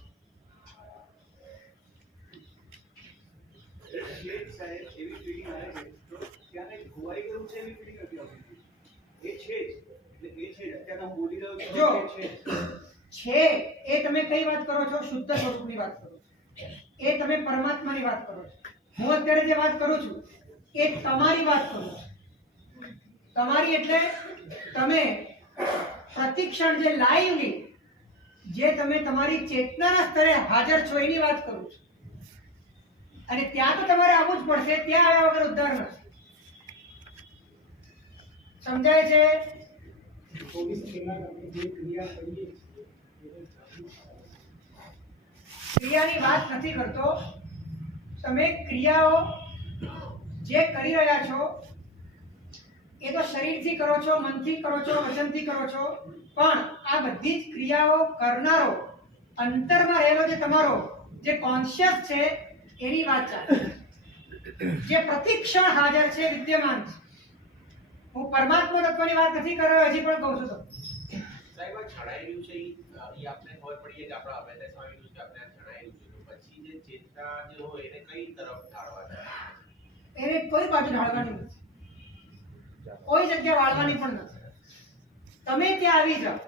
એ તમે કઈ વાત કરો છો? શુદ્ધ સ્વરૂપની વાત કરો છો. એ તમે પરમાત્માની વાત કરો છો. હું અત્યારે જે વાત કરું છું એ તમારી વાત કરું છું. તમારી એટલે તમે પ્રતિક્ષણ જે લાઈવલી જે તમે તમારી ચેતનાના સ્તરે હાજર છો એની વાત કરું છું. અને ત્યાં તો તમારે આવવું જ પડશે. ત્યાં આવ્યા વગર ઉદ્ધાર નથી. સમજાય છે? ક્રિયાની વાત નથી કરતો. તમે ક્રિયાઓ જે કરી રહ્યા છો એ તો શરીરથી કરો છો, મનથી કરો છો, વચનથી કરો છો. પણ આ બધી જ ક્રિયાઓ કરનારો અંતરમાં રહેલો જે તમારો જે કોન્શિયસ છે એની વાત ચાલે. જે પ્રતિક્ષણ હાજર છે, વિદ્યમાન છે. હું પરમાત્મા તત્વની વાત નથી કરી રહ્યો, હજી પણ કહું છું. સાહેબ આ છણાયેલું છે એ આપણે ખબર પડીએ કે આપણા અભ્યાસ સ્વામીનું કે આપણે આ છણાયેલું છે તો પછી જે ચેતના જે હોય એને કઈ તરફ ઢાળવા છે? એને કોઈ બાજુ ઢાળવાની નથી. કોઈ જગ્યા વાળવાની પણ નથી. તમે ત્યાં આવી જાઓ,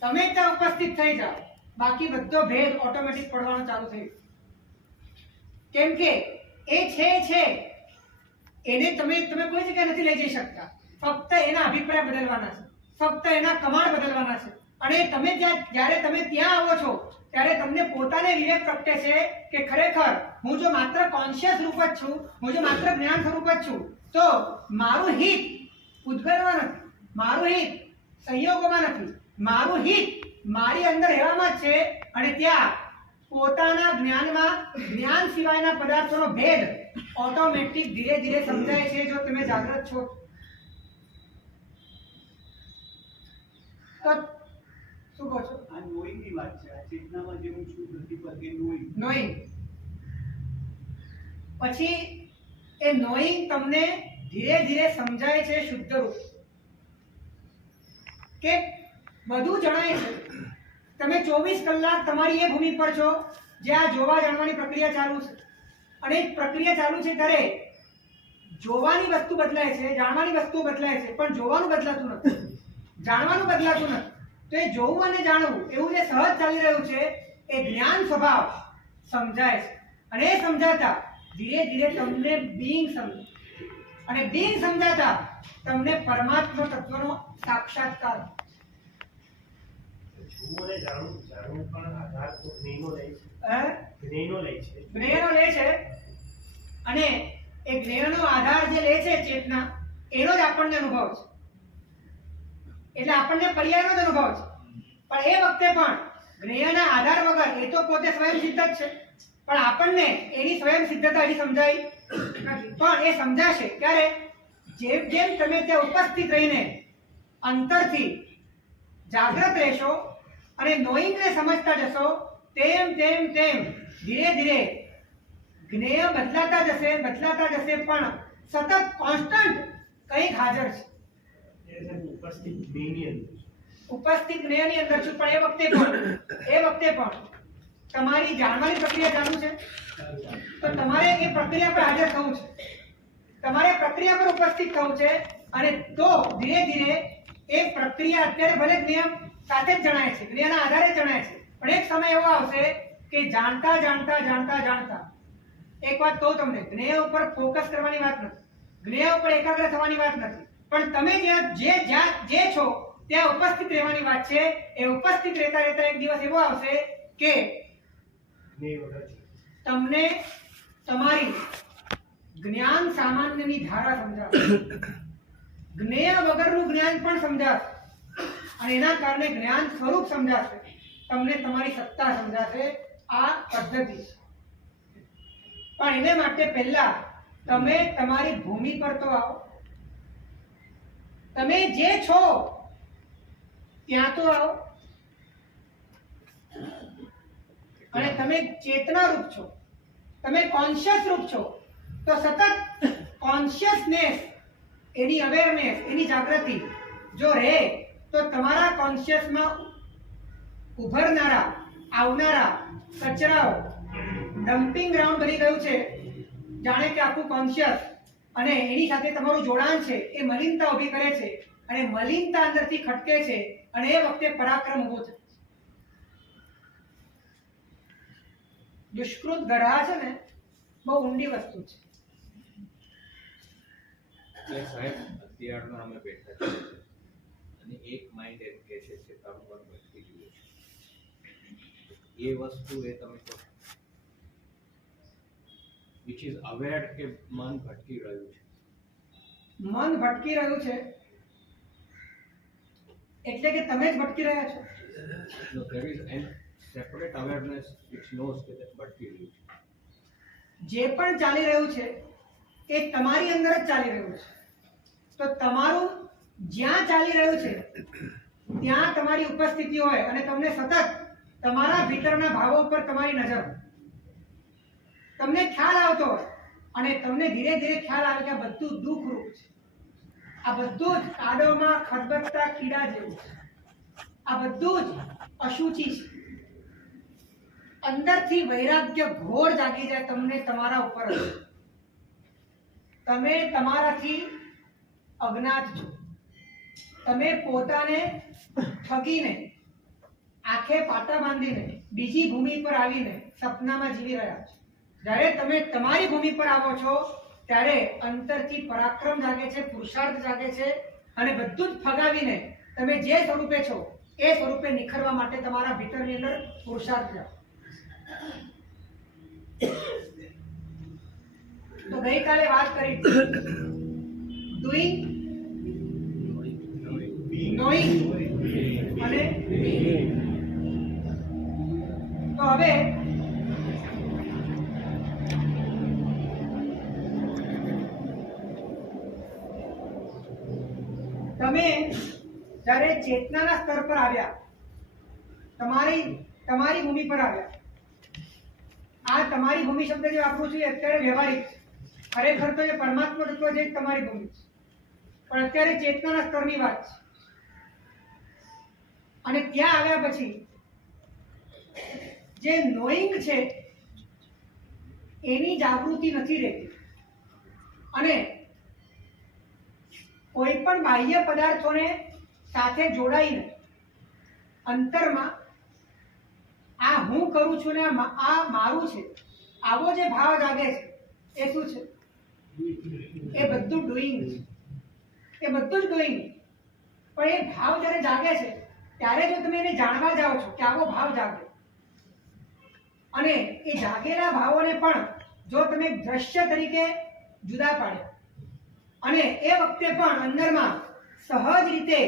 તમે ત્યાં ઉપસ્થિત થઈ જાઓ, બાકી બધો ભેદ ઓટોમેટિક પડવાનો ચાલુ થઈ જાય. કેમ કે એ છે એને તમે કોઈ જગ્યાએ નથી લઈ જઈ શકતા. ફક્ત એના અભિપ્રાય બદલવાના છે, ફક્ત એના કમાડ બદલવાના છે. અને તમે જ્યારે તમે ત્યાં આવો છો ત્યારે તમને પોતાને વિવેક પ્રગટે છે કે ખરેખર હું જો માત્ર કોન્શિયસ રૂપ જ છું, હું જો માત્ર જ્ઞાન સ્વરૂપ જ છું, તો મારું હિત ઉદ્ગલમાં નથી, મારું હિત સંયોગોમાં નથી, મારું હિત મારી અંદર રહેવામાં જ છે. અને ત્યાં પોતાના જ્ઞાનમાં જ્ઞાન સિવાયના પદાર્થોનો ભેદ ઓટોમેટિક ધીરે ધીરે સમજાય છે જો તમે જાગૃત છો. તો શું કહો છો? આ નોઈંગની વાત છે. આ ચેતનામાં જે હું છું પ્રતિપદ એ નોઈંગ. પછી એ નોઈંગ તમને ધીરે ધીરે સમજાય છે શુદ્ધ રૂપ કે બધું જણાય છે. તમે 24 કલાક તમારી એ ભૂમિ પર છો જે આ જોવા જાણવાની પ્રક્રિયા ચાલુ છે. અને એક પ્રક્રિયા ચાલુ છે ત્યારે જોવાની વસ્તુ બદલાય છે, જાણવાની વસ્તુ બદલાય છે, પણ જોવાનું બદલાતું નથી, જાણવાનું બદલાતું નથી. તો એ જોવું અને જાણવું એવું જે સહજ ચાલી રહ્યું છે એ જ્ઞાન સ્વભાવ સમજાય છે. અને એ સમજાતા ધીરે ધીરે તમને બીંગ સમજાય. અને બીંગ સમજાતા તમને પરમાત્મા તત્વનો સાક્ષાત્કાર. જાણવું પણ આધાર તો જ્ઞેનો લે છે. જ્ઞેનો લે છે. અને એ જ્ઞેનનો આધાર જે લે છે ચેતના, એનો જ આપણને અનુભવ છે. એટલે આપણને પર્યાયનો જ અનુભવ છે. પણ એ વખતે પણ જ્ઞેયના આધાર વગર એ તો પોતે સ્વયં સિદ્ધ જ છે, પણ આપણને એની સ્વયં સિદ્ધતા હજી સમજાઈ નથી. પણ એ સમજાશે ક્યારે? જેમ જેમ તમે ત્યાં ઉપસ્થિત રહીને અંતરથી જાગૃત રહેશો અને નોઈંગને સમજતા જશો, તેમ તેમ તેમ ધીરે ધીરે જ્ઞેય બદલાતા જશે, પણ સતત કોન્સ્ટન્ટ કંઈક હાજર છે. એ સાહેબ ઉપસ્થિત જ્ઞેયની અંદર છે. ઉપસ્થિત જ્ઞેયની અંદર છું, પણ એ વખતે પણ તમારી જાણવાની પ્રક્રિયા ચાલુ છે, તો તમારે એ પ્રક્રિયા પર હાજર થવું છે, તમારે પ્રક્રિયા પર ઉપસ્થિત થવું છે. અને તો ધીરે ધીરે એ પ્રક્રિયા અત્યારે ભલે જ્ઞેય સાથે જ જણાય છે, જ્ઞેયના આધારે જણાય છે, પણ એક સમય એવો આવશે કે જાણતા જાણતા જાણતા જાણતા, એક વાત કહું તમને, જ્ઞેય ઉપર ફોકસ કરવાની વાત નથી, જ્ઞેય ઉપર એકાગ્ર થવાની વાત નથી, પણ તમે જે છો ત્યાં ઉપસ્થિત રહેવાની વાત છે. એ ઉપસ્થિત રહેતા રહેતા એક દિવસ એવો આવશે કે જ્ઞેય વગર છે. તમને તમારી જ્ઞાન સામાન્યની ધારા સમજાશે, જ્ઞેય વગરનું જ્ઞાન પણ સમજાશે, અને એના કારણે જ્ઞાન સ્વરૂપ સમજાશે, તમને તમારી સત્તા સમજાશે. આ પદ્ધતિ છે. પણ એને માટે પહેલા તમે તમારી ભૂમિ પર તો આવો, તમે જે છો ત્યાં તો આવો, અને તમે ચેતના રૂપ છો, તમે કોન્શિયસ રૂપ છો, તો સતત કોન્શિયસનેસ, એની અવેરનેસ, એની જાગૃતિ જો રહે તો તમારા કોન્શિયસમાં ઉભરનારા આવનારા કચરાઓ ડમ્પિંગ ગ્રાઉન્ડ બની ગયું છે, જાણે કે આખું કોન્શિયસ, અને એની સાથે તમારું જોડાણ છે, એ મલિનતા ઊભી કરે છે, અને મલિનતા અંદરથી ખટકે છે, અને એ વખતે પરાક્રમ ઊભો થાય. દુષ્કૃત ગઢા છે ને, બહુ ઊંડી વસ્તુ છે. એટલે સાહેબ અત્યારના અમે બેઠા છીએ અને એક માઇન્ડ એમ કહે છે કે તારું મન ભટકી ગયું છે. એ વસ્તુ એ તમે કહો વિચ ઇઝ અવેર કે મન ભટકી રહ્યું છે. મન ભટકી રહ્યું છે એટલે કે તમે જ ભટકી રહ્યા છો. No, there is an separate awareness which knows કે તે ભટકી રહ્યું છે. જે પણ ચાલી રહ્યું છે એ તમારી અંદર જ ચાલી રહ્યું છે. તો તમારું જ્યાં ચાલી રહ્યું છે ત્યાં તમારી ઉપસ્થિતિ હોય અને તમને સતત તમારા ભીતરના ભાવો પર તમારી નજર હોય, તમને ખ્યાલ આવતો હોય, અને તમને ધીરે ધીરે ખ્યાલ આવે કે આ બધું દુઃખરૂપ છે, આ બધું જ કાદવમાં ખદબદતા કીડા જેવું છે, આ બધું જ અશુચિ છે. અંદરથી વૈરાગ્ય ઘોર જાગી જાય તમને તમારા ઉપર. તમે તમારાથી અજ્ઞાત છો, તમે પોતાને ઠગીને, આંખે પાટા બાંધીને બીજી ભૂમિ પર આવીને સપનામાં જીવી રહ્યા છો. જ્યારે તમે તમારી ભૂમિ પર આવો છો ત્યારે અંતરથી પરાક્રમ જાગે છે, પુરુષાર્થ જાગે છે, અને બધું જ ફગાવીને તમે જે સ્વરૂપે છો એ સ્વરૂપે નિખરવા માટે તમારા ભીતરની અંદર પુરુષાર્થ જાગે. તો ગઈકાલે વાત કરી ડુઈંગ, નોઈંગ અને તો હવે તમે જ્યારે ચેતનાના સ્તર પર આવ્યા, તમારી ભૂમિ પર આવ્યા, આ તમારી ભૂમિ શબ્દ જે વાપરું છું એ અત્યારે વ્યવહારિક છે, ખરેખર તો એ પરમાત્મા તત્વ જે તમારી ભૂમિ છે, પણ અત્યારે ચેતનાના સ્તરની વાત છે. અને ત્યાં આવ્યા પછી જે નોઈંગ છે એની જાગૃતિ નથી રહેતી, અને કોઈ પણ બાહ્ય પદાર્થોને સાથે જોડાઈને અંતરમાં આ હું કરું છું ને આ મારું છે, આવો જે ભાવ જાગે છે એ શું છે? એ બધું ડુઈંગ છે, એ બધું જ ડુઈંગ. પણ એ ભાવ જ્યારે જાગે છે ત્યારે જો તમે એને જાણવા જાઓ છો કે આવો ભાવ જાગે, અને એ જાગેલા ભાવોને પણ જો તમે દ્રશ્ય તરીકે જુદા પાડ્યા, અને એ વખતે પણ અંદરમાં સહજ રીતે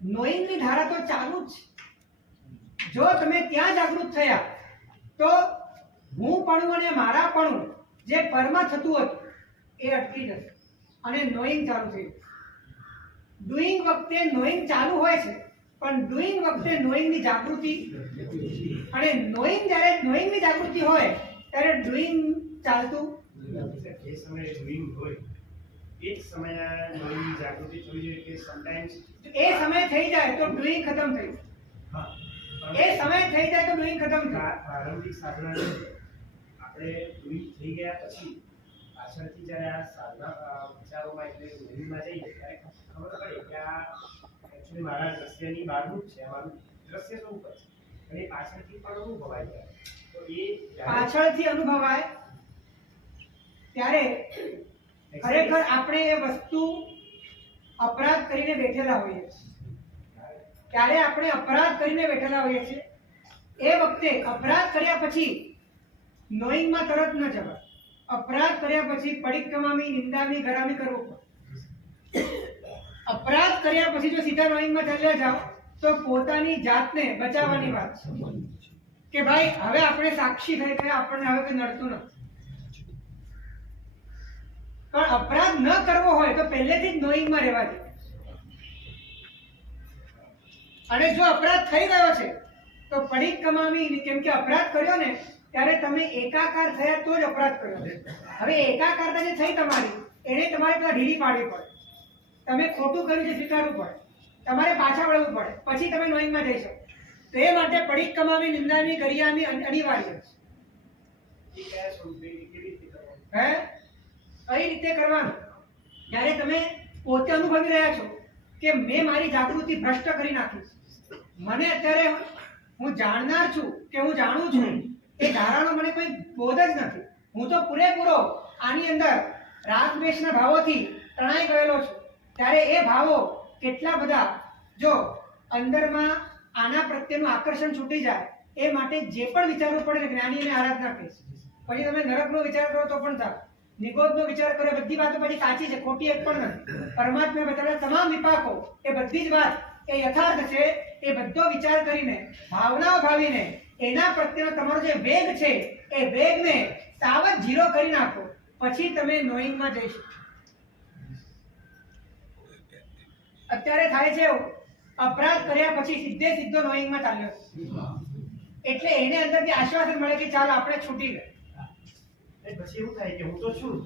નોઈંગની ધારા તો ચાલુ જ છે. જો તમે ત્યાં જાગૃત થયા તો હું પણ અને મારા પણ જે પરમાં થતું હતું એ અટકી જશે અને નોઈંગ ચાલુ થઈ જશે. ડુઈંગ વખતે નોઈંગ ચાલુ હોય છે, પણ ડુઈંગ વખતે નોઈંગની જાગૃતિ, અને જ્યારે નોઈંગની જાગૃતિ હોય ત્યારે ડુઈંગ ચાલતું. જે સમયે ડુઈંગ હોય એ જ સમયે નોઈંગની જાગૃતિ થવી જોઈએ કે સમટાઈમ્સ એ સમય થઈ જાય તો ડુઈંગ ખતમ થઈ જાય. હા એ સમય થઈ જાય તો ડુઈંગ ખતમ થાય. પ્રારંભિક સાધના આપણે ડુઈંગ થઈ ગયા પછી પાછળથી જ્યારે આ સાધના વિચારોમાં એટલે નોઈંગમાં જઈએ ત્યારે ખબર પડે કે આ એકચ્યુઅલી મારા દ્રશ્યની બહારનું જ છે, મારું દ્રશ્ય શું કરે છે અને એ પાછળથી પણ અનુભવાય જાય. તો એ પાછળથી અનુભવાય ત્યારે ખરેખર આપણે એ વસ્તુ અપરાધ કરીને બેઠેલા હોઈએ છીએ. ત્યારે આપણે અપરાધ કરીને બેઠેલા હોઈએ છીએ. એ વખતે અપરાધ કર્યા પછી નોઈંગમાં તરત ન જવાય. અપરાધ કર્યા પછી પડિક્કમામી, નિંદામી, ગરામી કરવું પડે. અપરાધ કર્યા પછી જો સીધા નોઈંગમાં ચાલ્યા જાઓ તો પોતાની જાતને બચાવવાની વાત છે કે ભાઈ હવે આપણે સાક્ષી થઈ ગયા, આપણને હવે કંઈ નડતું નથી. પણ અપરાધ ન કરવો હોય તો પહેલેથી જ નોઈંગમાં રહેવા જોઈએ. અને જો અપરાધ થઈ ગયો છે તો પડિક્કમામી, કેમ કે અપરાધ કર્યો ને ત્યારે તમે એકાકાર થયા તો જ અપરાધ કર્યો. હવે એકાકારતા જે થઈ તમારી એને તમારે પેલા ઢીલી પાડવી પડે. તમે ખોટું કર્યું છે સ્વીકારવું પડે, તમારે પાછા વળવું પડે, પછી તમે નોઈંગમાં જઈ શકો. તો એ માટે પડિક્કમામી, નિંદામી, ગરિયામી અનિવાર્ય છે. એ કયા સ્વરૂપે કેવી રીતે કરવાનું? હે કઈ રીતે કરવાનું? જ્યારે તમે પોતે અનુભવી રહ્યા છો કે મેં મારી જાગૃતિ ભ્રષ્ટ કરી નાખી છે, મને અત્યારે હું જાણનાર છું કે હું જાણું છું એ ધારણો મને કોઈ બોધ જ નથી. હું તો પૂરેપૂરો આની અંદર રાગદ્વેષના ભાવોથી તણાઈ ગયેલો છું. ત્યારે એ ભાવો કેટલા બધા જો અંદરમાં આના પ્રત્યેનું આકર્ષણ છૂટી જાય એ માટે જે પણ વિચારવું પડે ને જ્ઞાનીને આરાધના કહીશ. પછી તમે નરકનો વિચાર કરો તો પણ ચાલે, નિગોદનો વિચાર કરો, બધી વાતો પછી સાચી છે, ખોટી એક પણ નથી. પરમાત્માએ બતાવેલા તમામ વિપાકો એ બધી જ વાત એ યથાર્થ છે. એ બધો વિચાર કરીને ભાવનાઓ ભાવીને એના પ્રત્યેનો તમારો જે વેગ છે એ વેગને સાવધ ઝીરો કરી નાખો, પછી તમે નોઈંગમાં જઈ શકો. અત્યારે થાય છે એવું, અપરાધ કર્યા પછી સીધો નોઈંગમાં ચાલ્યો એટલે એને અંદરથી આશ્વાસન મળે કે ચાલો આપણે છૂટી ગਏ. પછી એવું થાય કે હું તો છું,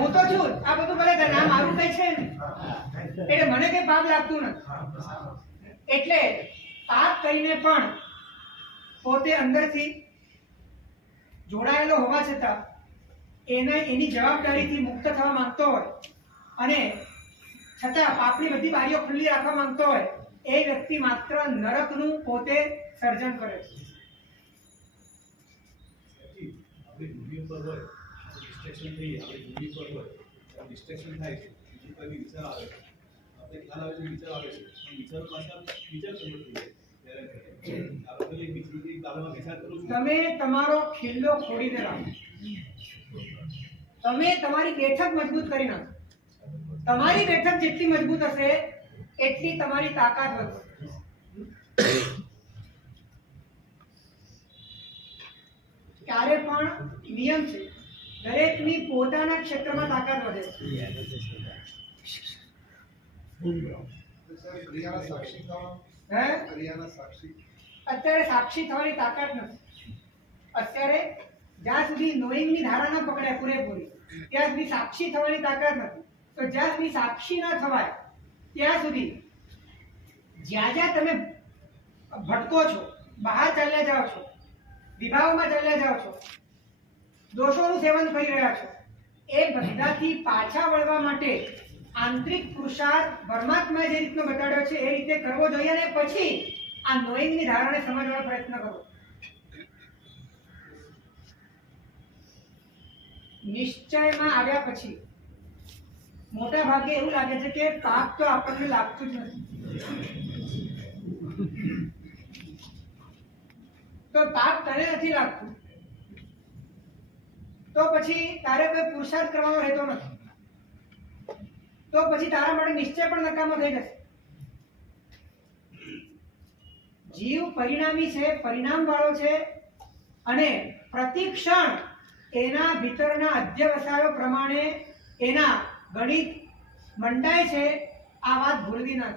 હું તો છું, આ બધું ભલે થાય, ના મારું કઈ છે ને એટલે મને કઈ પાપ લાગતું નથી. એટલે પાપ કરીને પણ પોતે અંદરથી જોડાયેલો હોવા છતાં એની જવાબદારીથી મુક્ત થવા માંગતો હોય અને છતાં પાપની બધી બારીઓ ખુલ્લી રાખવા માંગતો હોય એ વ્યક્તિ માત્ર નરકનું પોતે સર્જન કરે છે. આપણી ભૂમિ ઉપર હોય ડિસ્ટ્રેક્શન થઈ, આપણી ભૂમિ પર હોય ડિસ્ટ્રેક્શન થાય છે, બીજું કોઈ વિચાર આવે છે, આપણે ખ્યાલ આવે છે વિચાર આવે છે, પણ વિચાર પાછા વિચાર કરવો જોઈએ. તમે તમારો ખિલ્લો ખોડીને રાખો, તમે તમારી બેઠક મજબૂત કરી નાખો. તમારી બેઠક જેટલી મજબૂત હશે એટલી તમારી તાકાત વધશે. ક્યારે પણ નિયમ છે, દરેકની પોતાના ક્ષેત્રમાં તાકાત વધે છે. અત્યારે સાક્ષી થવાની તાકાત નથી. અત્યારે જ્યાં સુધી નોઈંગની ધારા ન પકડાય પૂરેપૂરી ત્યાં સુધી સાક્ષી થવાની તાકાત નથી. તો જ્યાં સુધી સાક્ષી ન થવાય ત્યાં સુધી જ્યાં તમે ભટકો છો, બહાર ચાલ્યા જાઓ છો, વિભાવમાં ચાલ્યા જાઓ છો, દોષોનું સેવન કરી રહ્યા છો, એ બધાથી પાછા વળવા માટે આંતરિક પુરુષાર્થ પરમાત્માએ જે રીતનો બતાડ્યો છે એ રીતે કરવો જોઈએ અને પછી આ નોઈંગની ધારાને સમજવાનો પ્રયત્ન કરો. નિશ્ચયમાં આવ્યા પછી મોટા ભાગે એવું લાગે છે કે પાપ તો આપણને લાગતું જ નથી. તો પાપ તને નથી લાગતું તો પછી તારે કોઈ પુરુષાર્થ કરવાનો રહેતો નથી. તો પછી તારા માટે નિશ્ચય પણ નકામો થઈ જશે. જીવ પરિણામી છે, પરિણામ વાળો છે અને પ્રતિક્ષણ એના ભીતરના અધ્યવસાયો પ્રમાણે એના ગણિત મંડાય છે. આ વાત ભૂલવી ના.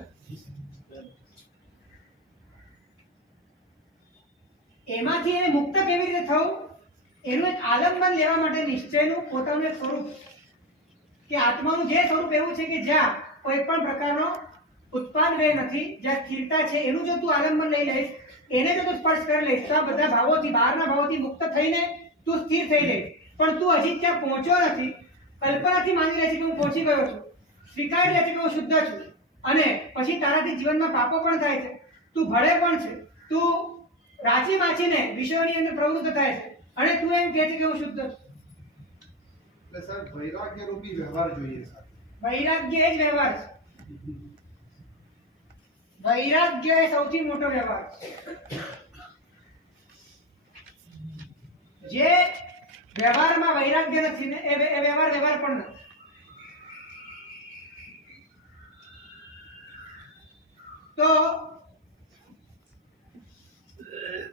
એમાંથી એને મુક્ત કેવી રીતે થવું એનું એક આલંબન લેવા માટે નિશ્ચયનું પોતાનું એક સ્વરૂપ કે આત્માનું જે સ્વરૂપ એવું છે કે જ્યાં કોઈ પણ પ્રકારનો ઉત્પાદ રહે નથી, જ્યાં સ્થિરતા છે, એનું જો તું આલંબન લઈ લઈશ, એને જો તું સ્પર્શ કરી લઈશ તો આ બધા ભાવોથી, બહારના ભાવોથી મુક્ત થઈને તું સ્થિર થઈ જઈશ. પણ તું હજી ત્યાં પહોંચ્યો નથી. કલ્પનાથી માની રહે છે કે હું પહોંચી ગયો છું, સ્વીકારી લે છે કે હું શુદ્ધ છું, અને પછી તારાથી જીવનમાં પાપો પણ થાય છે, તું ભળે પણ છે, તું રાચી માચીને વિષયોની અંદર પ્રવૃત્ત થાય છે, અને તું એમ કહે છે કે હું શુદ્ધ છું. એટલે સાહેબ વૈરાગ્ય રૂપી વ્યવહાર જોઈએ સાહેબ. વૈરાગ્ય એ જ વ્યવહાર છે. વૈરાગ્ય એ સૌથી મોટો વ્યવહાર છે. જે વ્યવહારમાં વૈરાગ્ય નથી ને એ વ્યવહાર પણ નથી. તો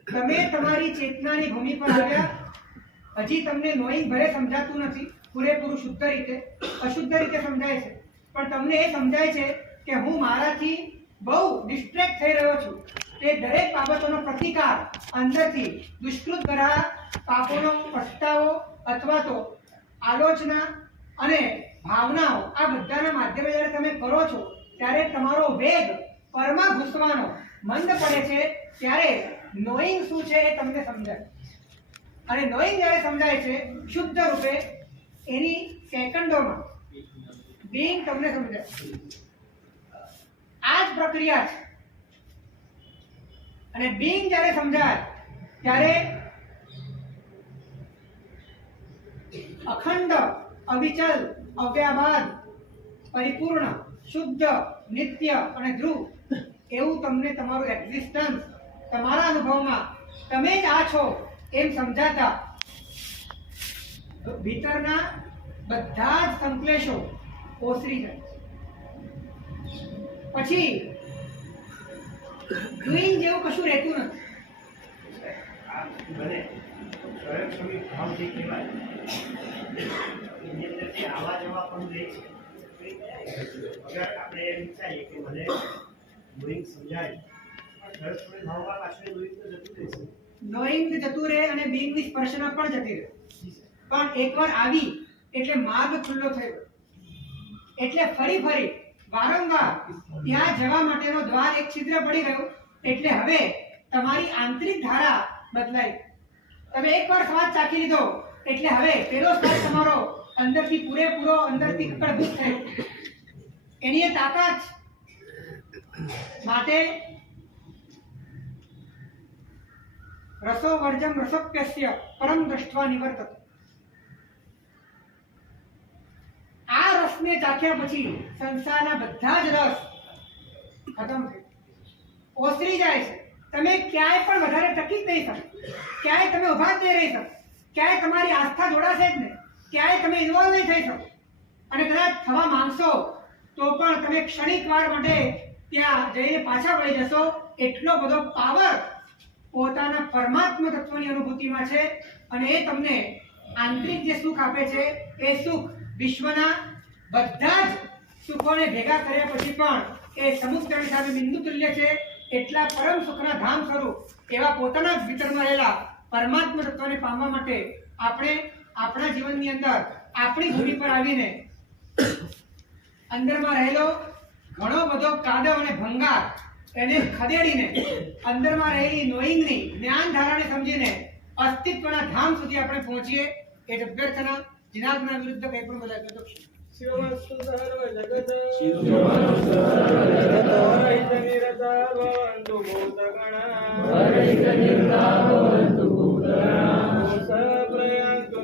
તમે તમારી ચેતનાની ભૂમિ પર આવ્યા, હજી તમને નોઈંગ ભલે સમજાતું નથી પૂરેપૂરું શુદ્ધ રીતે, અશુદ્ધ રીતે સમજાય છે, પણ તમને એ સમજાય છે કે હું મારાથી બહુ ડિસ્ટ્રેક્ટ થઈ રહ્યો છું. તે દરેક બાબતોનો પ્રતિકાર અંદરથી દુષ્કૃત કરા પાપોનો પસ્તાવો અથવા તો આલોચના અને ભાવનાઓ, આ બધાના માધ્યમે જ્યારે તમે કરો છો ત્યારે તમારો વેગ પરમાં ઘૂસવાનો મંદ પડે છે. ત્યારે નોઈંગ શું છે એ તમને સમજાય, અને નોઈંગ જ્યારે સમજાય છે શુદ્ધ રૂપે એની સેકન્ડોમાં બીઈંગ તમને સમજાય. આ જ પ્રક્રિયા છે. અને બીઈંગ જ્યારે સમજાય ત્યારે અખંડ, અવિચલ, અવ્યાભાદ, પરિપૂર્ણ, શુદ્ધ, નિત્ય અને ધ્રુવ એવું તમને તમારું એક્ઝિસ્ટન્સ તમારા અનુભવમાં તમે જ આ છો એમ સમજાતા ભીતરના બધા જ સંકલેશો ઓસરી જાય. પછી ડુઈંગ જેવું કશું રહેતું નથી. આ બને સ્વયંક્ષમી ભાવ જે કહેવાય એની અંદર જે આવા જવા પણ રહે છે. અગર આપણે એમ વિચારીએ કે મને ડ્રોઈંગ સમજાય, સ્વયંક્ષમી ભાવમાં પાછળ ડ્રોઈંગ તો જતું રહેશે. નોઈંગ જતું રહે અને બીઈંગની સ્પર્શના પણ જતી રહે. પણ એકવાર આવી એટલે માર્ગ ખુલ્લો થયો, એટલે ફરી ફરી વારંવાર ત્યાં જવા માટેનો દ્વાર એક છિદ્ર પડી ગયું. એટલે હવે તમારી આંતરિક ધારા બદલાઈ. તમે એકવાર સ્વાદ ચાખી લીધો એટલે હવે પેલો સ્વાદ તમારો અંદરથી પૂરેપૂરો અંદરથી કકડભૂત થયો. એની એ તાકાત માટે રસો વર્જમ રસપ્યસ્ય પરમ દ્રષ્ટવા નિવર્તત. આ રસને ચાખ્યા પછી સંસારના બધા જ રસ ખતમ થઈ ઓસરી જાય છે. તમે ક્યાંય પણ વધારે ટકી જ નહીં શકો, ક્યાંય તમે ઉભા જ નહીં રહી શકો, ક્યાંય તમારી આસ્થા જોડાશે જ નહીં, ક્યાંય તમે ઇન્વોલ્વ નહીં થઈ શકો. અને કદાચ થવા માંગશો તો પણ તમે ક્ષણિક વાર માટે ત્યાં જઈને પાછા વળી જશો. એટલો બધો પાવર પોતાના પરમાત્મા તત્વની અનુભૂતિમાં છે. અને એ તમને આંતરિક જે સુખ આપે છે એ સુખ વિશ્વના બધા જ સુખોને ભેગા કર્યા પછી પણ એ સમુદ્રની સામે બિંદુ તુલ્ય છે. એટલા પરમ સુખના ધામ સ્વરૂપ એવા પોતાના જ ભીતરમાં રહેલા પરમાત્મા તત્વને પામવા માટે આપણે આપણા જીવનની અંદર આપણી ભૂમિ પર આવીને અંદરમાં રહેલો ઘણો બધો કાદવ અને ભંગાર એને ખદેડીને અંદરમાં રહેલી નોઈંગની જ્ઞાન ધારાને સમજીને અસ્તિત્વના ધામ સુધી આપણે પહોંચીએ. એ જ અભ્યર્થના. જીનાદના વિરુદ્ધ કંઈ પણ બોલાય તો શિવમસ્તુ સર્વ જગત સપ્રયાન્તુ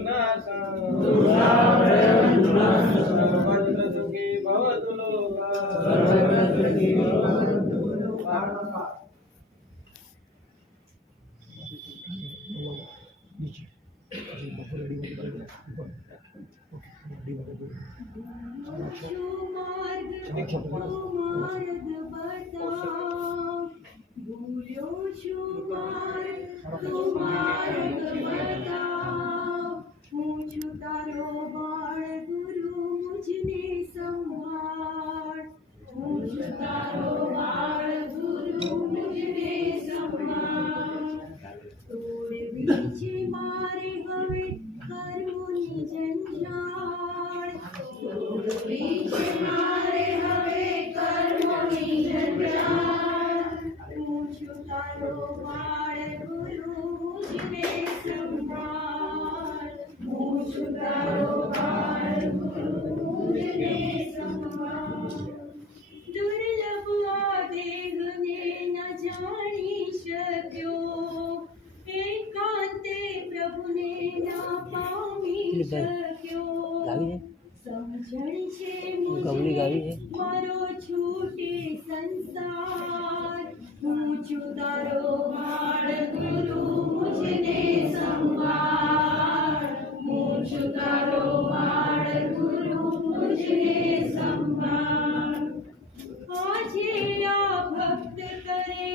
નાસં સર્વત્ર સુખી ભવતુ લોકઃ. ભૂલ્યો બાળ ગુરુ મુજને સંભાળ હું છું તારો બાળ ગુરુ મુજને સંભાળ દુર્લભ આ દેહને ન જાણી શક્યો એકાંતે પ્રભુને ના પામી શક્યો સમજણ છે મુજે મારો છૂટે સંસાર હું છું તારો બાળ ગુરુ મુજને સંભાળ હું છું તારો બાળ ગુરુ મુજને સંભાળ આજે આ ભક્ત કરે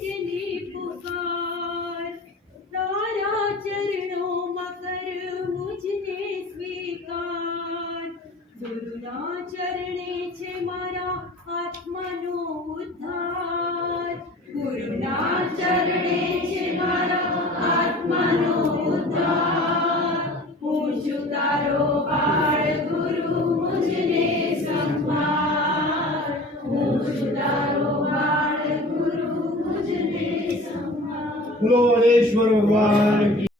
તેની પુકાર તારા ચરણોમાં કર મુજને સ્વીકાર ગુરુના ચરણે છે મારા આત્માનો ઉદ્ધાર ગુરુના ચરણે છે મારા આત્માનો ઉદ્ધાર હું છું તારો બાળ ગુરુ મુજને સંભાળ હું છું તારો બાળ ગુરુ મુજને સંભાળ બોલો હરેશ્વર ભગવાન